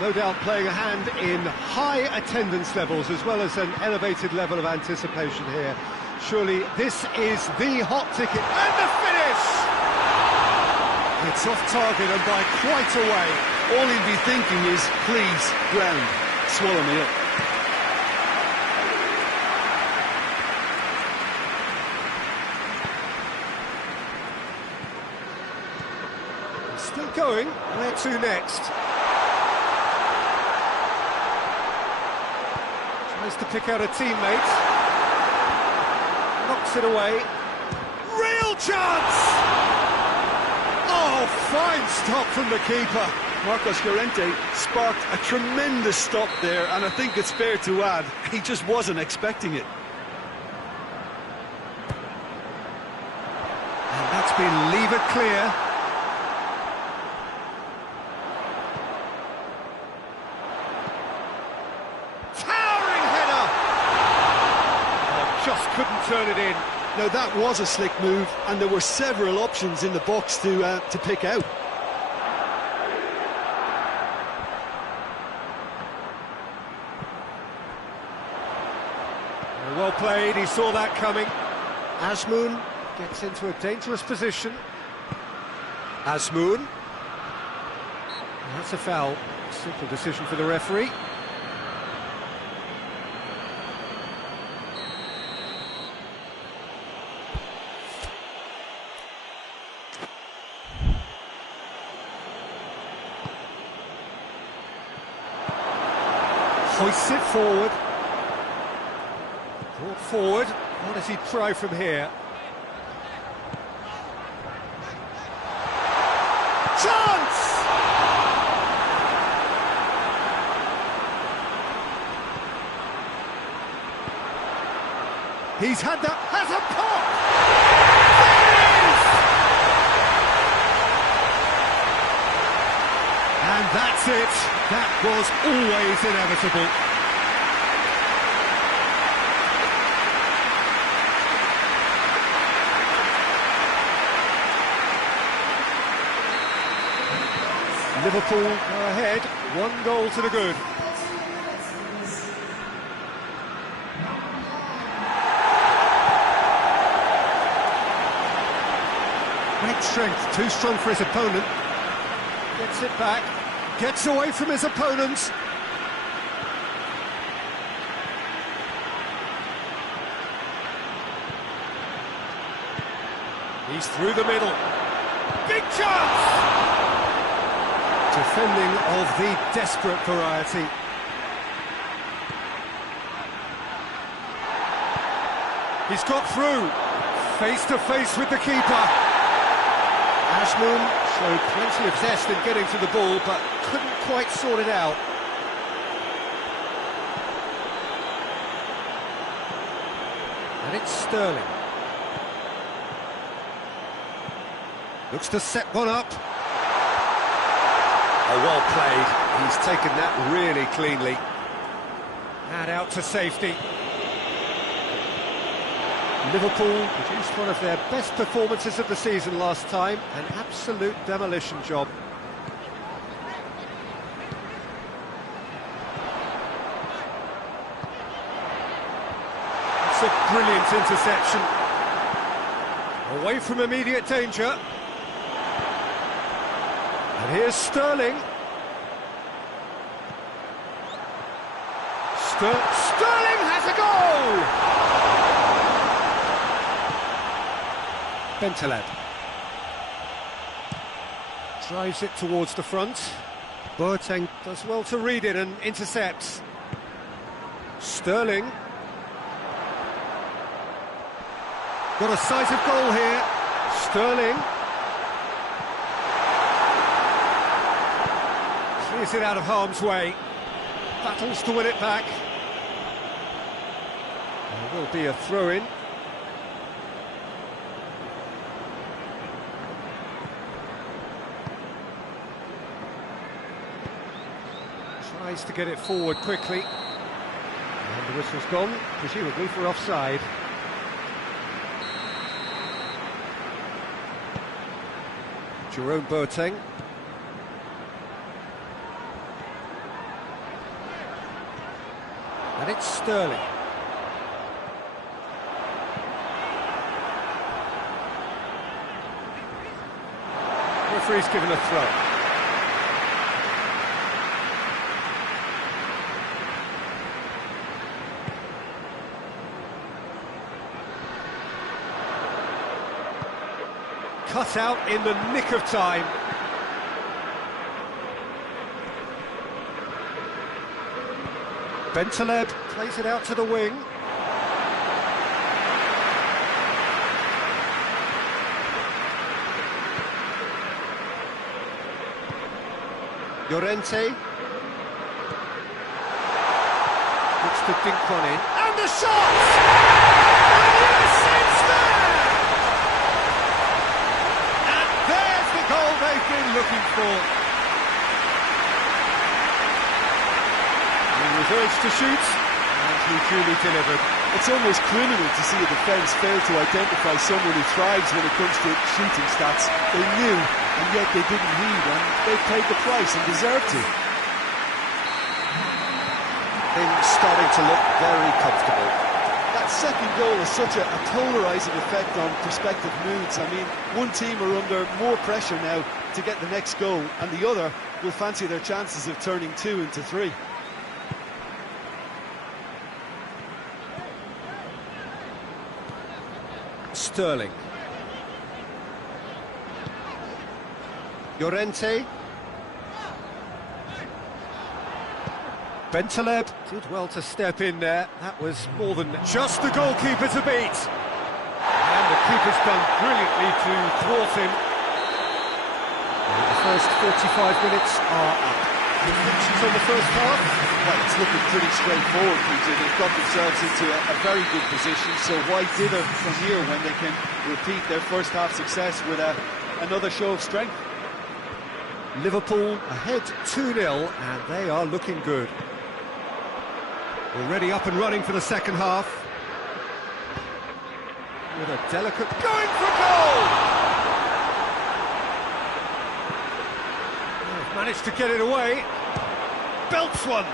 No doubt playing a hand in high attendance levels as well as an elevated level of anticipation here. Surely this is the hot ticket. And the finish! It's off target and by quite a way. All he'd be thinking is, please, ground, swallow me up. Still going. Where to next? Tries to pick out a teammate. Knocks it away. Real chance! Oh, fine stop from the keeper. Marcos Llorente sparked a tremendous stop there, and I think it's fair to add, he just wasn't expecting it. And that's been levered clear. Towering header! Oh, just couldn't turn it in. Now that was a slick move, and there were several options in the box to pick out. Well played, he saw that coming. Azmoun gets into a dangerous position. Azmoun. That's a foul. Simple decision for the referee. Hoists it forward. Brought forward. What does he try from here? Chance! He's had that. Has a pop! And that's it. That was always inevitable. Liverpool go ahead, 1 goal to the good. Great strength, too strong for his opponent. Gets it back, gets away from his opponents. He's through the middle. Big chance! Defending of the desperate variety. He's got through. Face to face with the keeper. Azmoun showed plenty of zest in getting to the ball, but couldn't quite sort it out. And it's Sterling. Looks to set one up. Oh, well played. He's taken that really cleanly. And out to safety. Liverpool produced one of their best performances of the season last time. An absolute demolition job. It's a brilliant interception. Away from immediate danger. And here's Sterling. Sterling has a goal! Bentaleb. Drives it towards the front. Boateng does well to read it and intercepts. Sterling. Got a sight of goal here. Sterling. Clears it out of harm's way. Battles to win it back. There will be a throw-in. Tries to get it forward quickly. And The whistle's gone, presumably for offside. Jerome Boateng. And it's Sterling. Referee's given a throw. Cut out in the nick of time. Bentaleb plays it out to the wing. Llorente. Looks to dink one in. And the shot! And yes, it's there! And there's the goal they've been looking for. He was urged to shoot, and he duly delivered. It's almost criminal to see a defence fail to identify someone who thrives when it comes to shooting stats. They knew, and yet they didn't heed, and they paid the price and deserved to. Things starting to look very comfortable. That second goal has such a polarising effect on prospective moods. I mean, one team are under more pressure now to get the next goal, and the other will fancy their chances of turning 2 into 3. Sterling. Llorente. Bentaleb did well to step in there. That was more than just the goalkeeper to beat. And the keeper's done brilliantly to thwart him. And the first 45 minutes are up. Reflections on the first half? Well, it's looking pretty straightforward, Peter. They've got themselves into a very good position, so why dither from here when they can repeat their first half success with another show of strength? Liverpool ahead 2-0, and they are looking good. Already up and running for the second half. With a delicate... going for goal! They've managed to get it away. Belts one.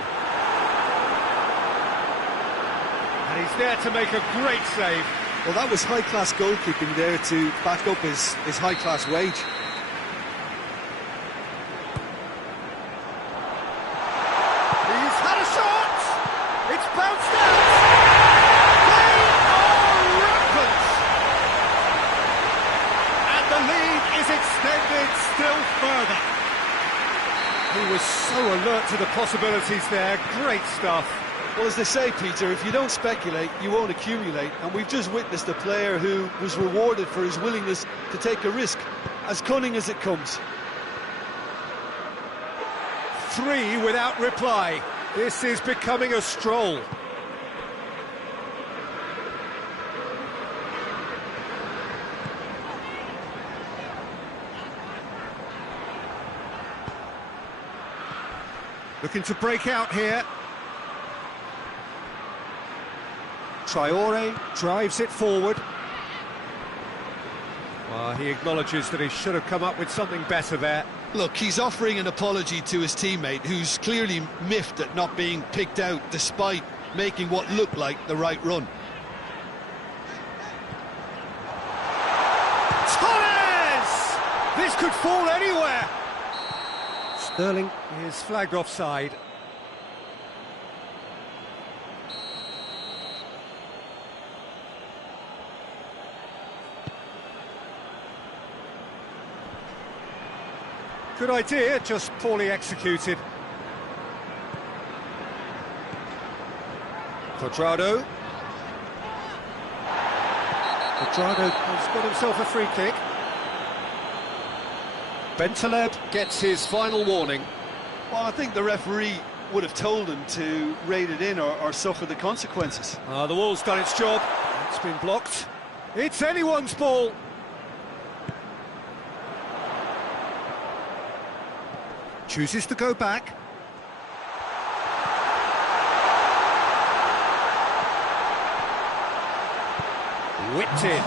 And he's there to make a great save. Well, that was high-class goalkeeping there to back up his high-class wage. He's had a shot! It's bounced out! They are rampant! And the lead is extended still further. He was so alert to the possibilities there. Great stuff. Well, as they say, Peter, if you don't speculate, you won't accumulate. And we've just witnessed a player who was rewarded for his willingness to take a risk, as cunning as it comes. 3 without reply. This is becoming a stroll. Looking to break out here. Traore drives it forward. Well, he acknowledges that he should have come up with something better there. Look, he's offering an apology to his teammate, who's clearly miffed at not being picked out despite making what looked like the right run. Torres! This could fall anywhere! Sterling is flagged offside. Good idea, just poorly executed. Cuadrado. Cuadrado has got himself a free kick. Bentaleb gets his final warning. Well, I think the referee would have told him to rate it in or suffer the consequences. The wall's done its job. It's been blocked. It's anyone's ball. Chooses to go back. Whipped in.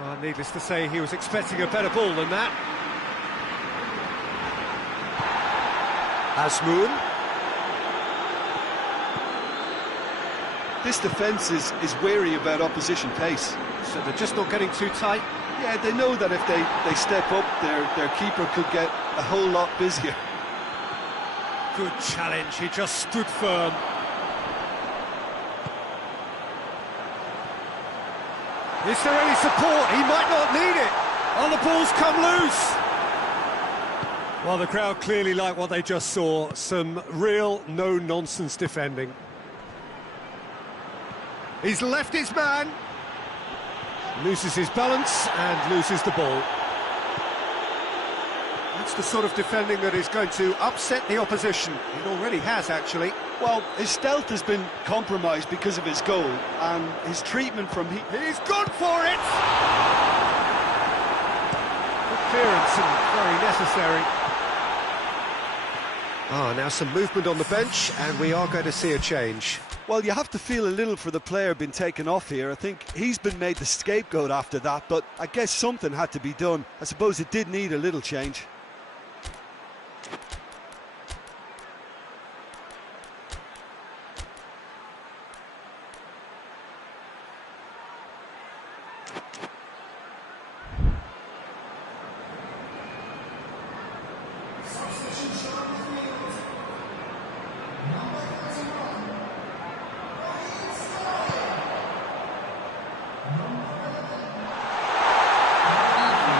Well, needless to say, he was expecting a better ball than that. Azmoun. This defence is wary about opposition pace. So they're just not getting too tight. Yeah, they know that if they step up, their keeper could get a whole lot busier. Good challenge, he just stood firm. Is there any support? He might not need it. Oh, the ball's come loose. Well, the crowd clearly like what they just saw. Some real no-nonsense defending. He's left his man. Loses his balance and loses the ball. That's the sort of defending that is going to upset the opposition. It already has, actually. Well, his stealth has been compromised because of his goal, and his treatment from... He's gone for it! Good clearance and very necessary. Now some movement on the bench, and we are going to see a change. Well, you have to feel a little for the player being taken off here. I think he's been made the scapegoat after that, but I guess something had to be done. I suppose it did need a little change.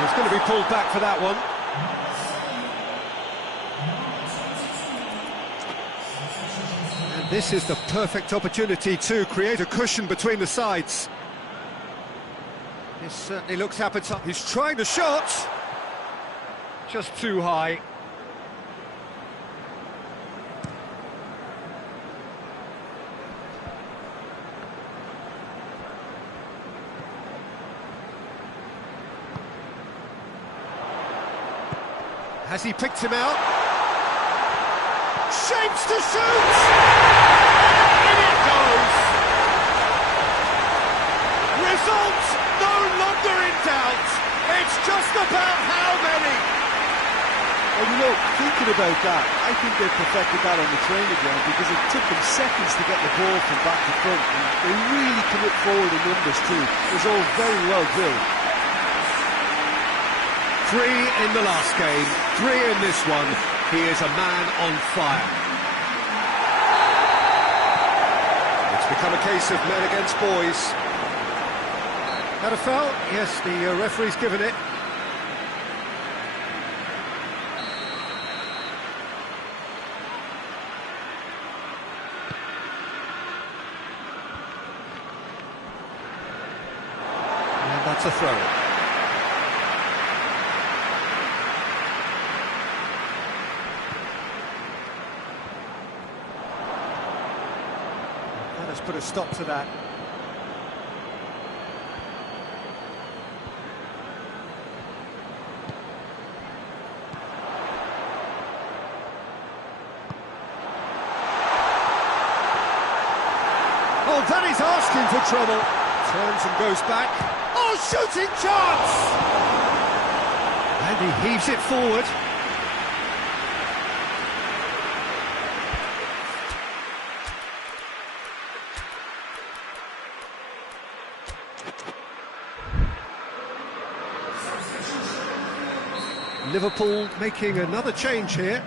He's going to be pulled back for that one. And this is the perfect opportunity to create a cushion between the sides. This certainly looks appetizing. He's trying the shot. Just too high. Has he picked him out? Shapes to shoot! In it goes! Result no longer in doubt. It's just about how many. Well, you know, thinking about that, I think they've perfected that on the training ground because it took them seconds to get the ball from back to front. And they really commit forward in numbers too. It was all very well drilled. 3 in the last game, 3 in this one. He is a man on fire. It's become a case of men against boys. Had a foul? Yes, the referee's given it. And that's a throw. Let's put a stop to that. Oh, that is asking for trouble. Turns and goes back. Oh, shooting chance! And he heaves it forward. Liverpool making another change here.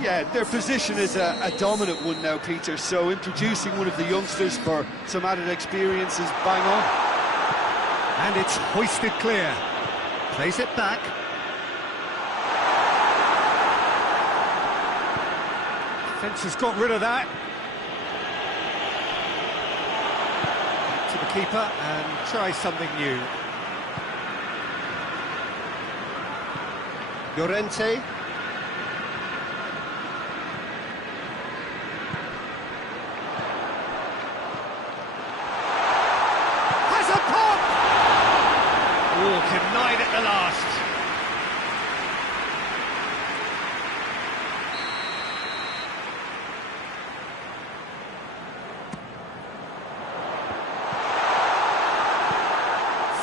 Yeah, their position is a dominant one now, Peter, so introducing one of the youngsters for some added experience is bang on. And it's hoisted clear. Plays it back. Defence has got rid of that. Back to the keeper and try something new. Llorente. Has a pop! Oh, denied at the last.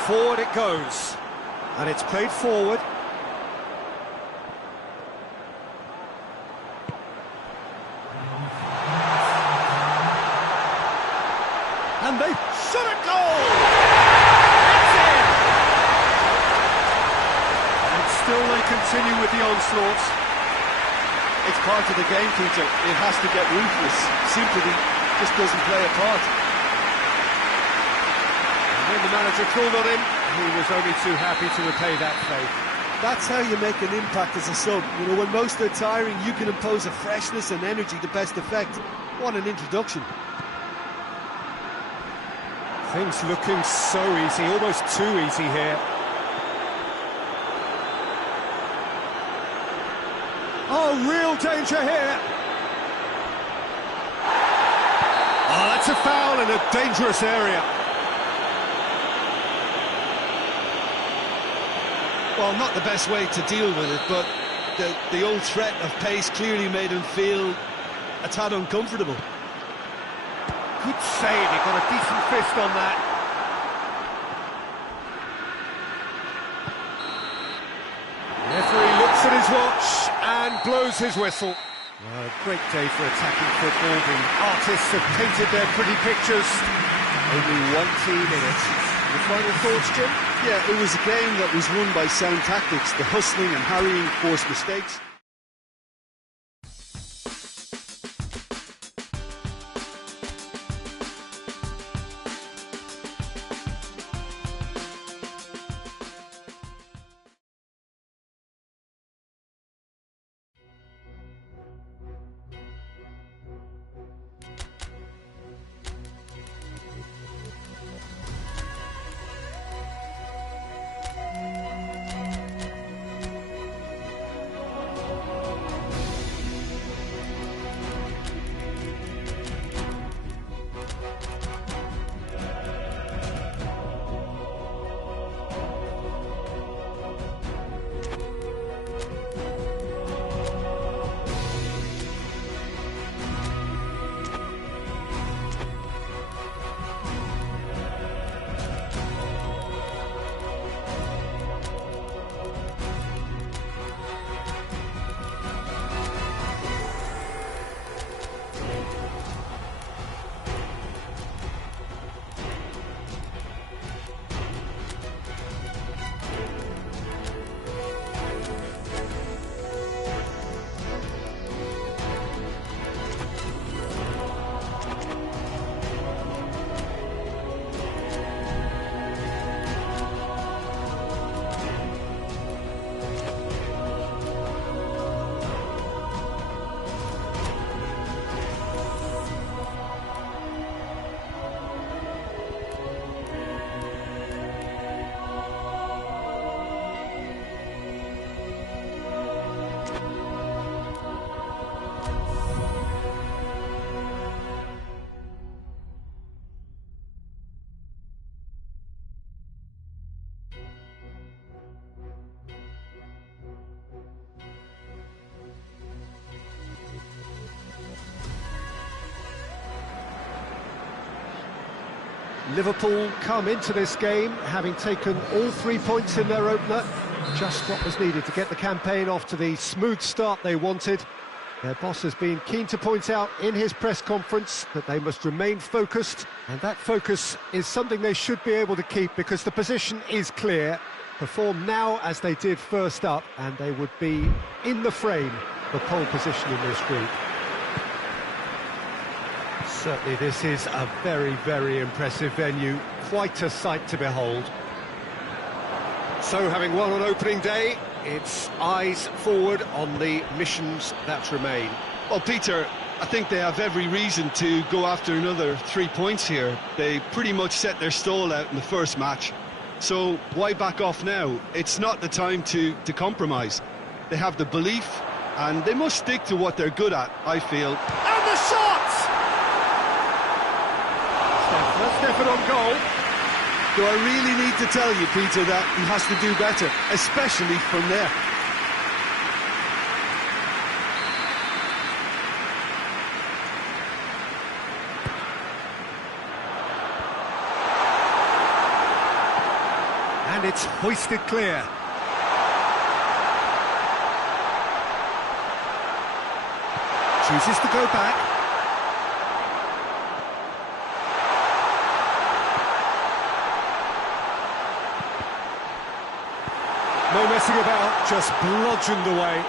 forward it goes. And it's played forward. And they shot a goal! It's in! And still they continue with the onslaught. It's part of the game, Peter. It has to get ruthless. Sympathy just doesn't play a part. And when the manager called on him, he was only too happy to repay that faith. That's how you make an impact as a sub. You know, when most are tiring, you can impose a freshness and energy to best effect. What an introduction. Things looking so easy, almost too easy here. Oh, real danger here. Oh, that's a foul in a dangerous area. Well, not the best way to deal with it, but the old threat of pace clearly made him feel a tad uncomfortable. Good save, he got a decent fist on that. The referee looks at his watch and blows his whistle. Well, a great day for attacking football. The artists have painted their pretty pictures. Only one team in it. Your final thoughts, Jim? Yeah, it was a game that was won by sound tactics. The hustling and harrying forced mistakes. Liverpool come into this game having taken all 3 points in their opener. Just what was needed to get the campaign off to the smooth start they wanted. Their boss has been keen to point out in his press conference that they must remain focused, and that focus is something they should be able to keep because the position is clear. Perform now as they did first up, and they would be in the frame for pole position in this group. Certainly this is a very, very impressive venue, quite a sight to behold. So, having won on opening day, it's eyes forward on the missions that remain. Well, Peter, I think they have every reason to go after another 3 points here. They pretty much set their stall out in the first match. So why back off now? It's not the time to compromise. They have the belief, and they must stick to what they're good at, I feel. And the shot! Stefan on goal. Do I really need to tell you, Peter, that he has to do better, especially from there? And it's hoisted clear. Chooses to go back. No messing about, just bludgeoned away.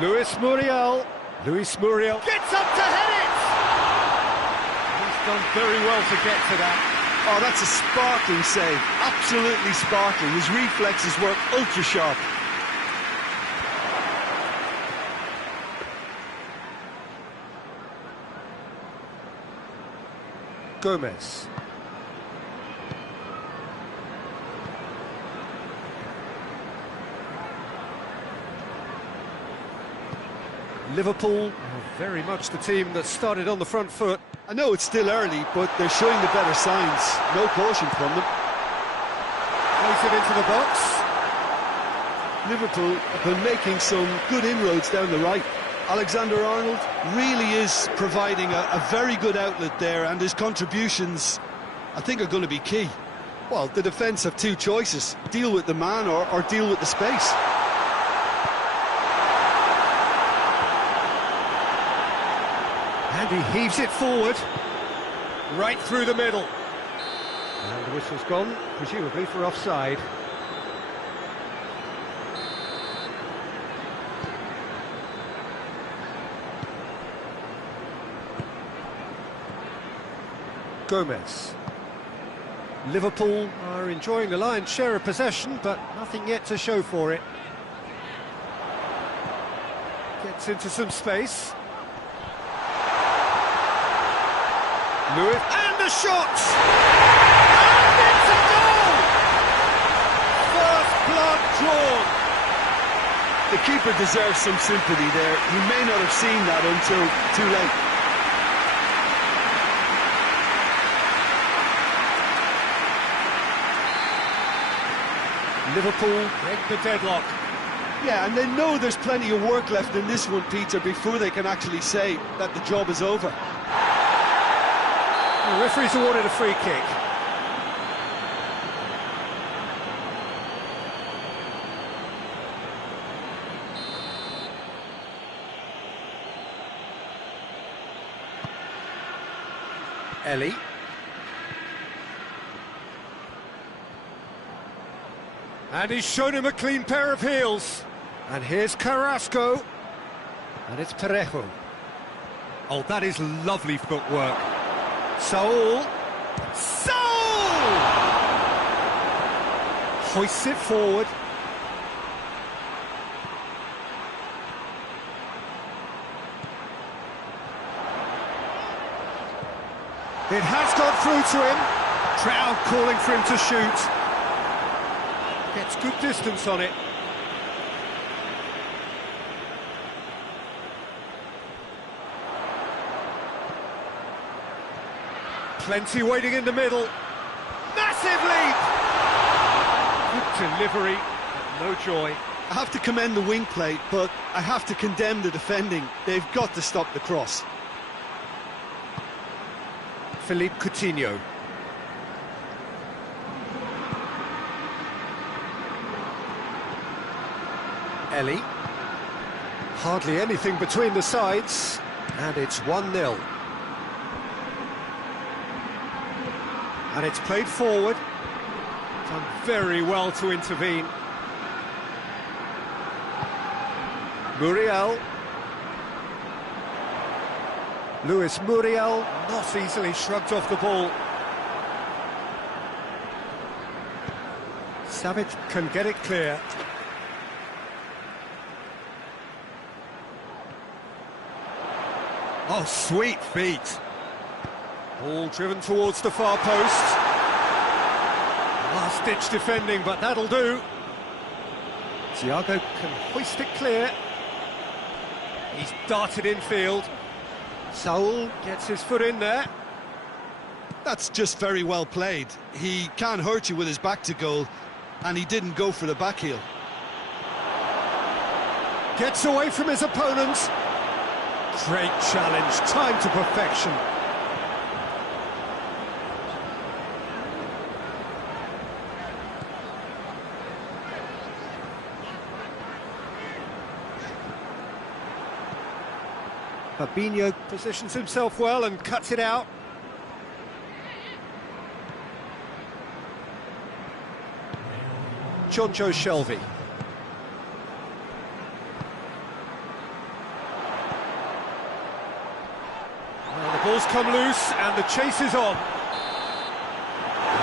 Luis Muriel. Luis Muriel gets up to head it! He's done very well to get to that. Oh, that's a sparkling save. Absolutely sparkling. His reflexes work ultra sharp. Gomez. Liverpool are very much the team that started on the front foot. I know it's still early, but they're showing the better signs. No caution from them. Plays it into the box. Liverpool have been making some good inroads down the right. Alexander-Arnold really is providing a very good outlet there, and his contributions, I think, are going to be key. Well, the defence have two choices: deal with the man or deal with the space. And he heaves it forward, right through the middle. And the whistle's gone, presumably for offside. Gomez. Liverpool are enjoying the lion's share of possession, but nothing yet to show for it. Gets into some space. Lewis, and the shot! And it's a goal! First blood drawn. The keeper deserves some sympathy there. He may not have seen that until too late. Liverpool break the deadlock. Yeah, and they know there's plenty of work left in this one, Peter, before they can actually say that the job is over. The referee's awarded a free kick. Ellie. And he's shown him a clean pair of heels. And here's Carrasco. And it's Parejo. Oh, that is lovely footwork. Saul! Hoists it forward. It has got through to him. Crowd calling for him to shoot. Gets good distance on it. Plenty waiting in the middle. Massive leap! Good delivery, but no joy. I have to commend the wing play, but I have to condemn the defending. They've got to stop the cross. Philippe Coutinho. Ellie. Hardly anything between the sides, and it's 1-0. And it's played forward. Done very well to intervene. Muriel. Luis Muriel, not easily shrugged off the ball. Savic can get it clear. Oh, sweet feet. Ball driven towards the far post. Last-ditch defending, but that'll do. Thiago can hoist it clear. He's darted infield. Saul gets his foot in there. That's just very well played. He can hurt you with his back to goal, and he didn't go for the back heel. Gets away from his opponent. Great challenge, timed to perfection. Fabinho positions himself well and cuts it out. Jonjo Shelvey. Well, the ball's come loose and the chase is on. And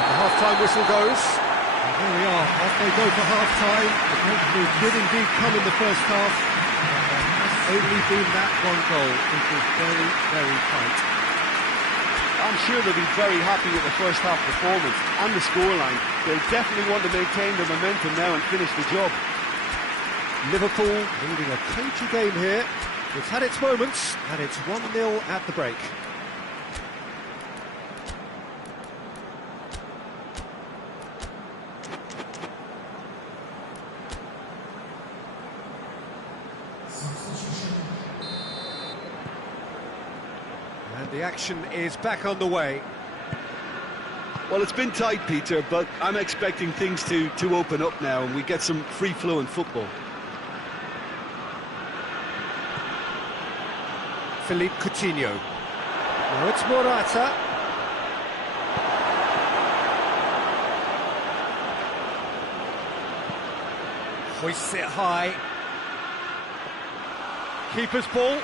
the half-time whistle goes. And here we are, off they go for half-time. The breakthrough did indeed come in the first half. There has only been that one goal. It was very, very tight. I'm sure they'll be very happy with the first half performance and the scoreline. They'll definitely want to maintain their momentum now and finish the job. Liverpool leading a cagey game here. It's had its moments, and it's 1-0 at the break. And the action is back on the way. Well, it's been tight, Peter, but I'm expecting things to open up now and we get some free-flowing football. Philippe Coutinho. Now it's Morata. Hoists it high. Keeper's ball.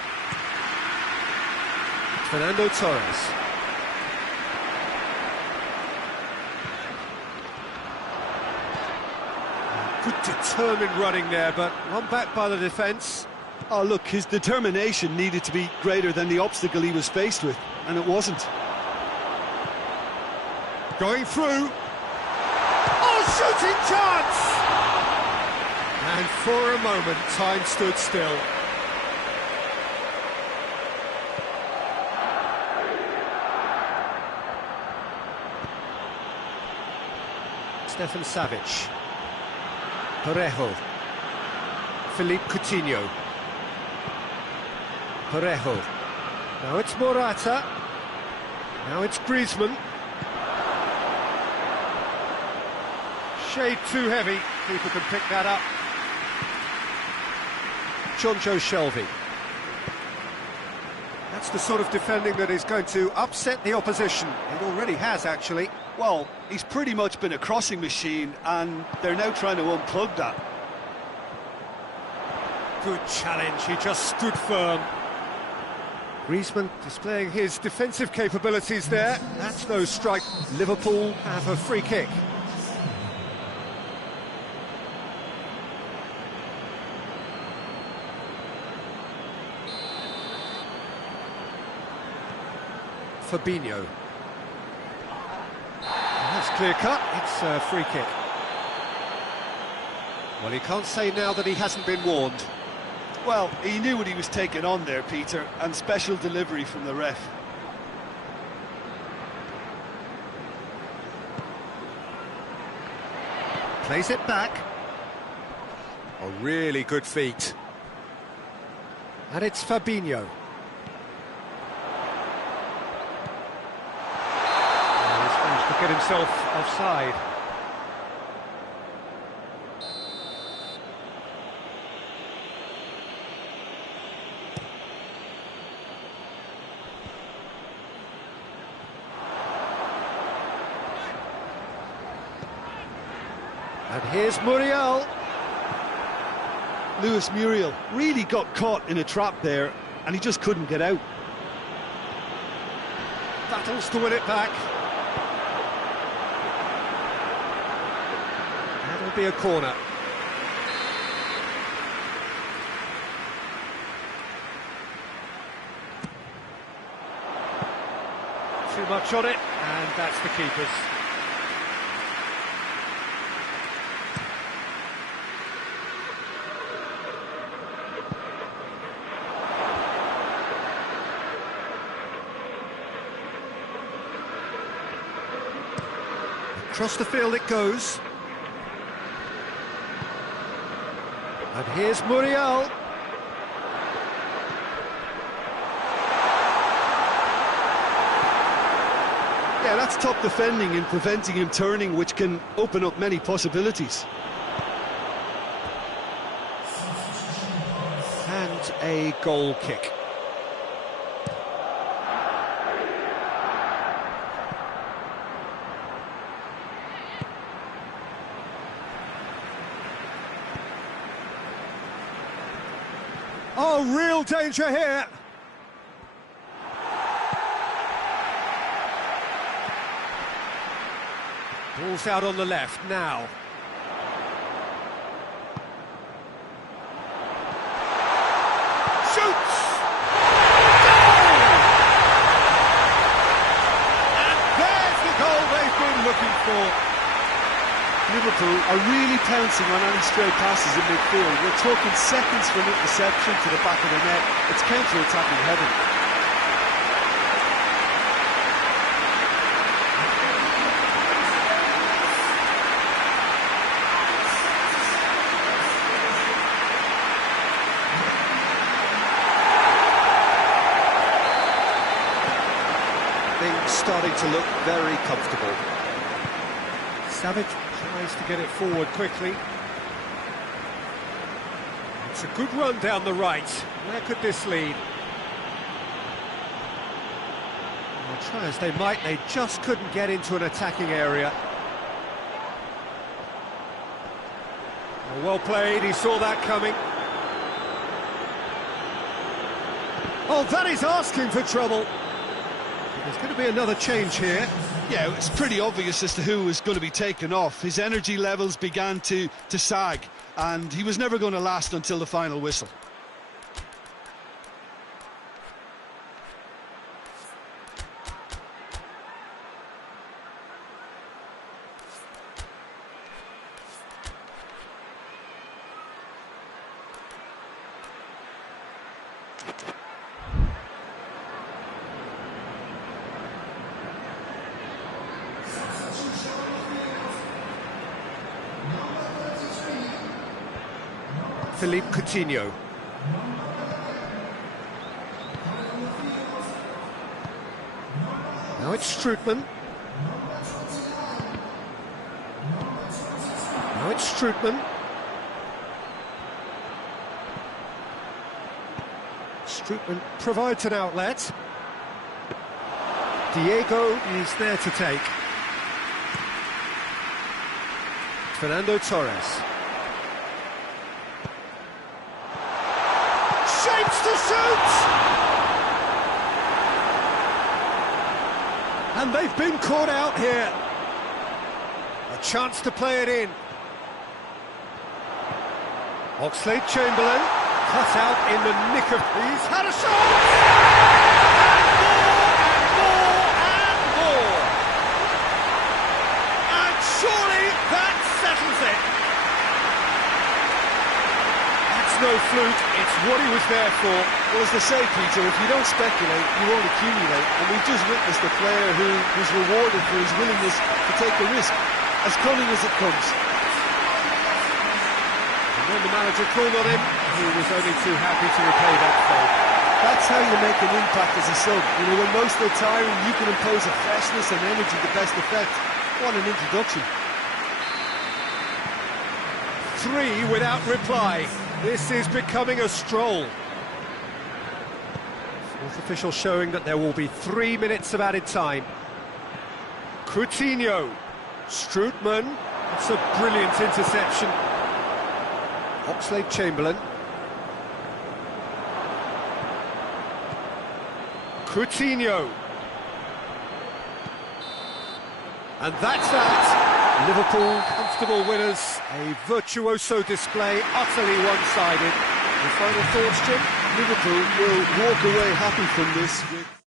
Fernando Torres. Good determined running there, but one back by the defence. Oh, look, his determination needed to be greater than the obstacle he was faced with, and it wasn't. Going through. Oh, shooting chance! And for a moment, time stood still. Stefan Savic. Parejo. Philippe Coutinho. Parejo. Now it's Morata. Now it's Griezmann. Shade too heavy. People can pick that up. Jonjo Shelvey. That's the sort of defending that is going to upset the opposition. It already has, actually. Well, he's pretty much been a crossing machine, and they're now trying to unplug that. Good challenge, he just stood firm. Griezmann displaying his defensive capabilities there. That's no strike. Liverpool have a free kick. Fabinho. That's clear cut, it's a free kick. Well, he can't say now that he hasn't been warned. Well, he knew what he was taking on there, Peter, and special delivery from the ref. Plays it back. A really good feat. And it's Fabinho. He's managed to get himself offside. And here's Muriel. Luis Muriel really got caught in a trap there, and he just couldn't get out. Battles to win it back. That'll be a corner. Too much on it, and that's the keeper's. Across the field it goes. And here's Muriel. Yeah, that's top defending and preventing him turning, which can open up many possibilities. And a goal kick. Oh, real danger here. Ball's out on the left now. Shoots! Goal! And there's the goal they've been looking for. Liverpool are really pouncing on any stray passes in midfield. We're talking seconds from interception to the back of the net. It's counter-attacking heaven. Things starting to look very comfortable. Savic tries to get it forward quickly. It's a good run down the right. Where could this lead? Well, try as they might, they just couldn't get into an attacking area. Well played, he saw that coming. Oh, that is asking for trouble. There's going to be another change here. Yeah, it's pretty obvious as to who was going to be taken off. His energy levels began to sag, and he was never going to last until the final whistle. Philippe Coutinho. Now it's Strootman. Now it's Strootman. Strootman provides an outlet. Diego is there to take. Fernando Torres. Shapes to shoot! And they've been caught out here. A chance to play it in. Oxlade-Chamberlain cut out in the nick of... He's had a shot! And more, and more! And surely that settles it. No fluke, it's what he was there for. Well, as they say, Peter, if you don't speculate, you won't accumulate. And we've just witnessed a player who was rewarded for his willingness to take the risk, as cunning as it comes. And when the manager called on him, he was only too happy to repay that fault. That's how you make an impact as a sub. You know, when most are tiring, you can impose a freshness and energy to best effect. What an introduction. 3 without reply. This is becoming a stroll. Fourth official showing that there will be 3 minutes of added time. Coutinho. Strootman. That's a brilliant interception. Oxlade-Chamberlain. Coutinho. And that's that. Liverpool, comfortable winners, a virtuoso display, utterly one-sided. The final thoughts, Jim? Liverpool will walk away happy from this with...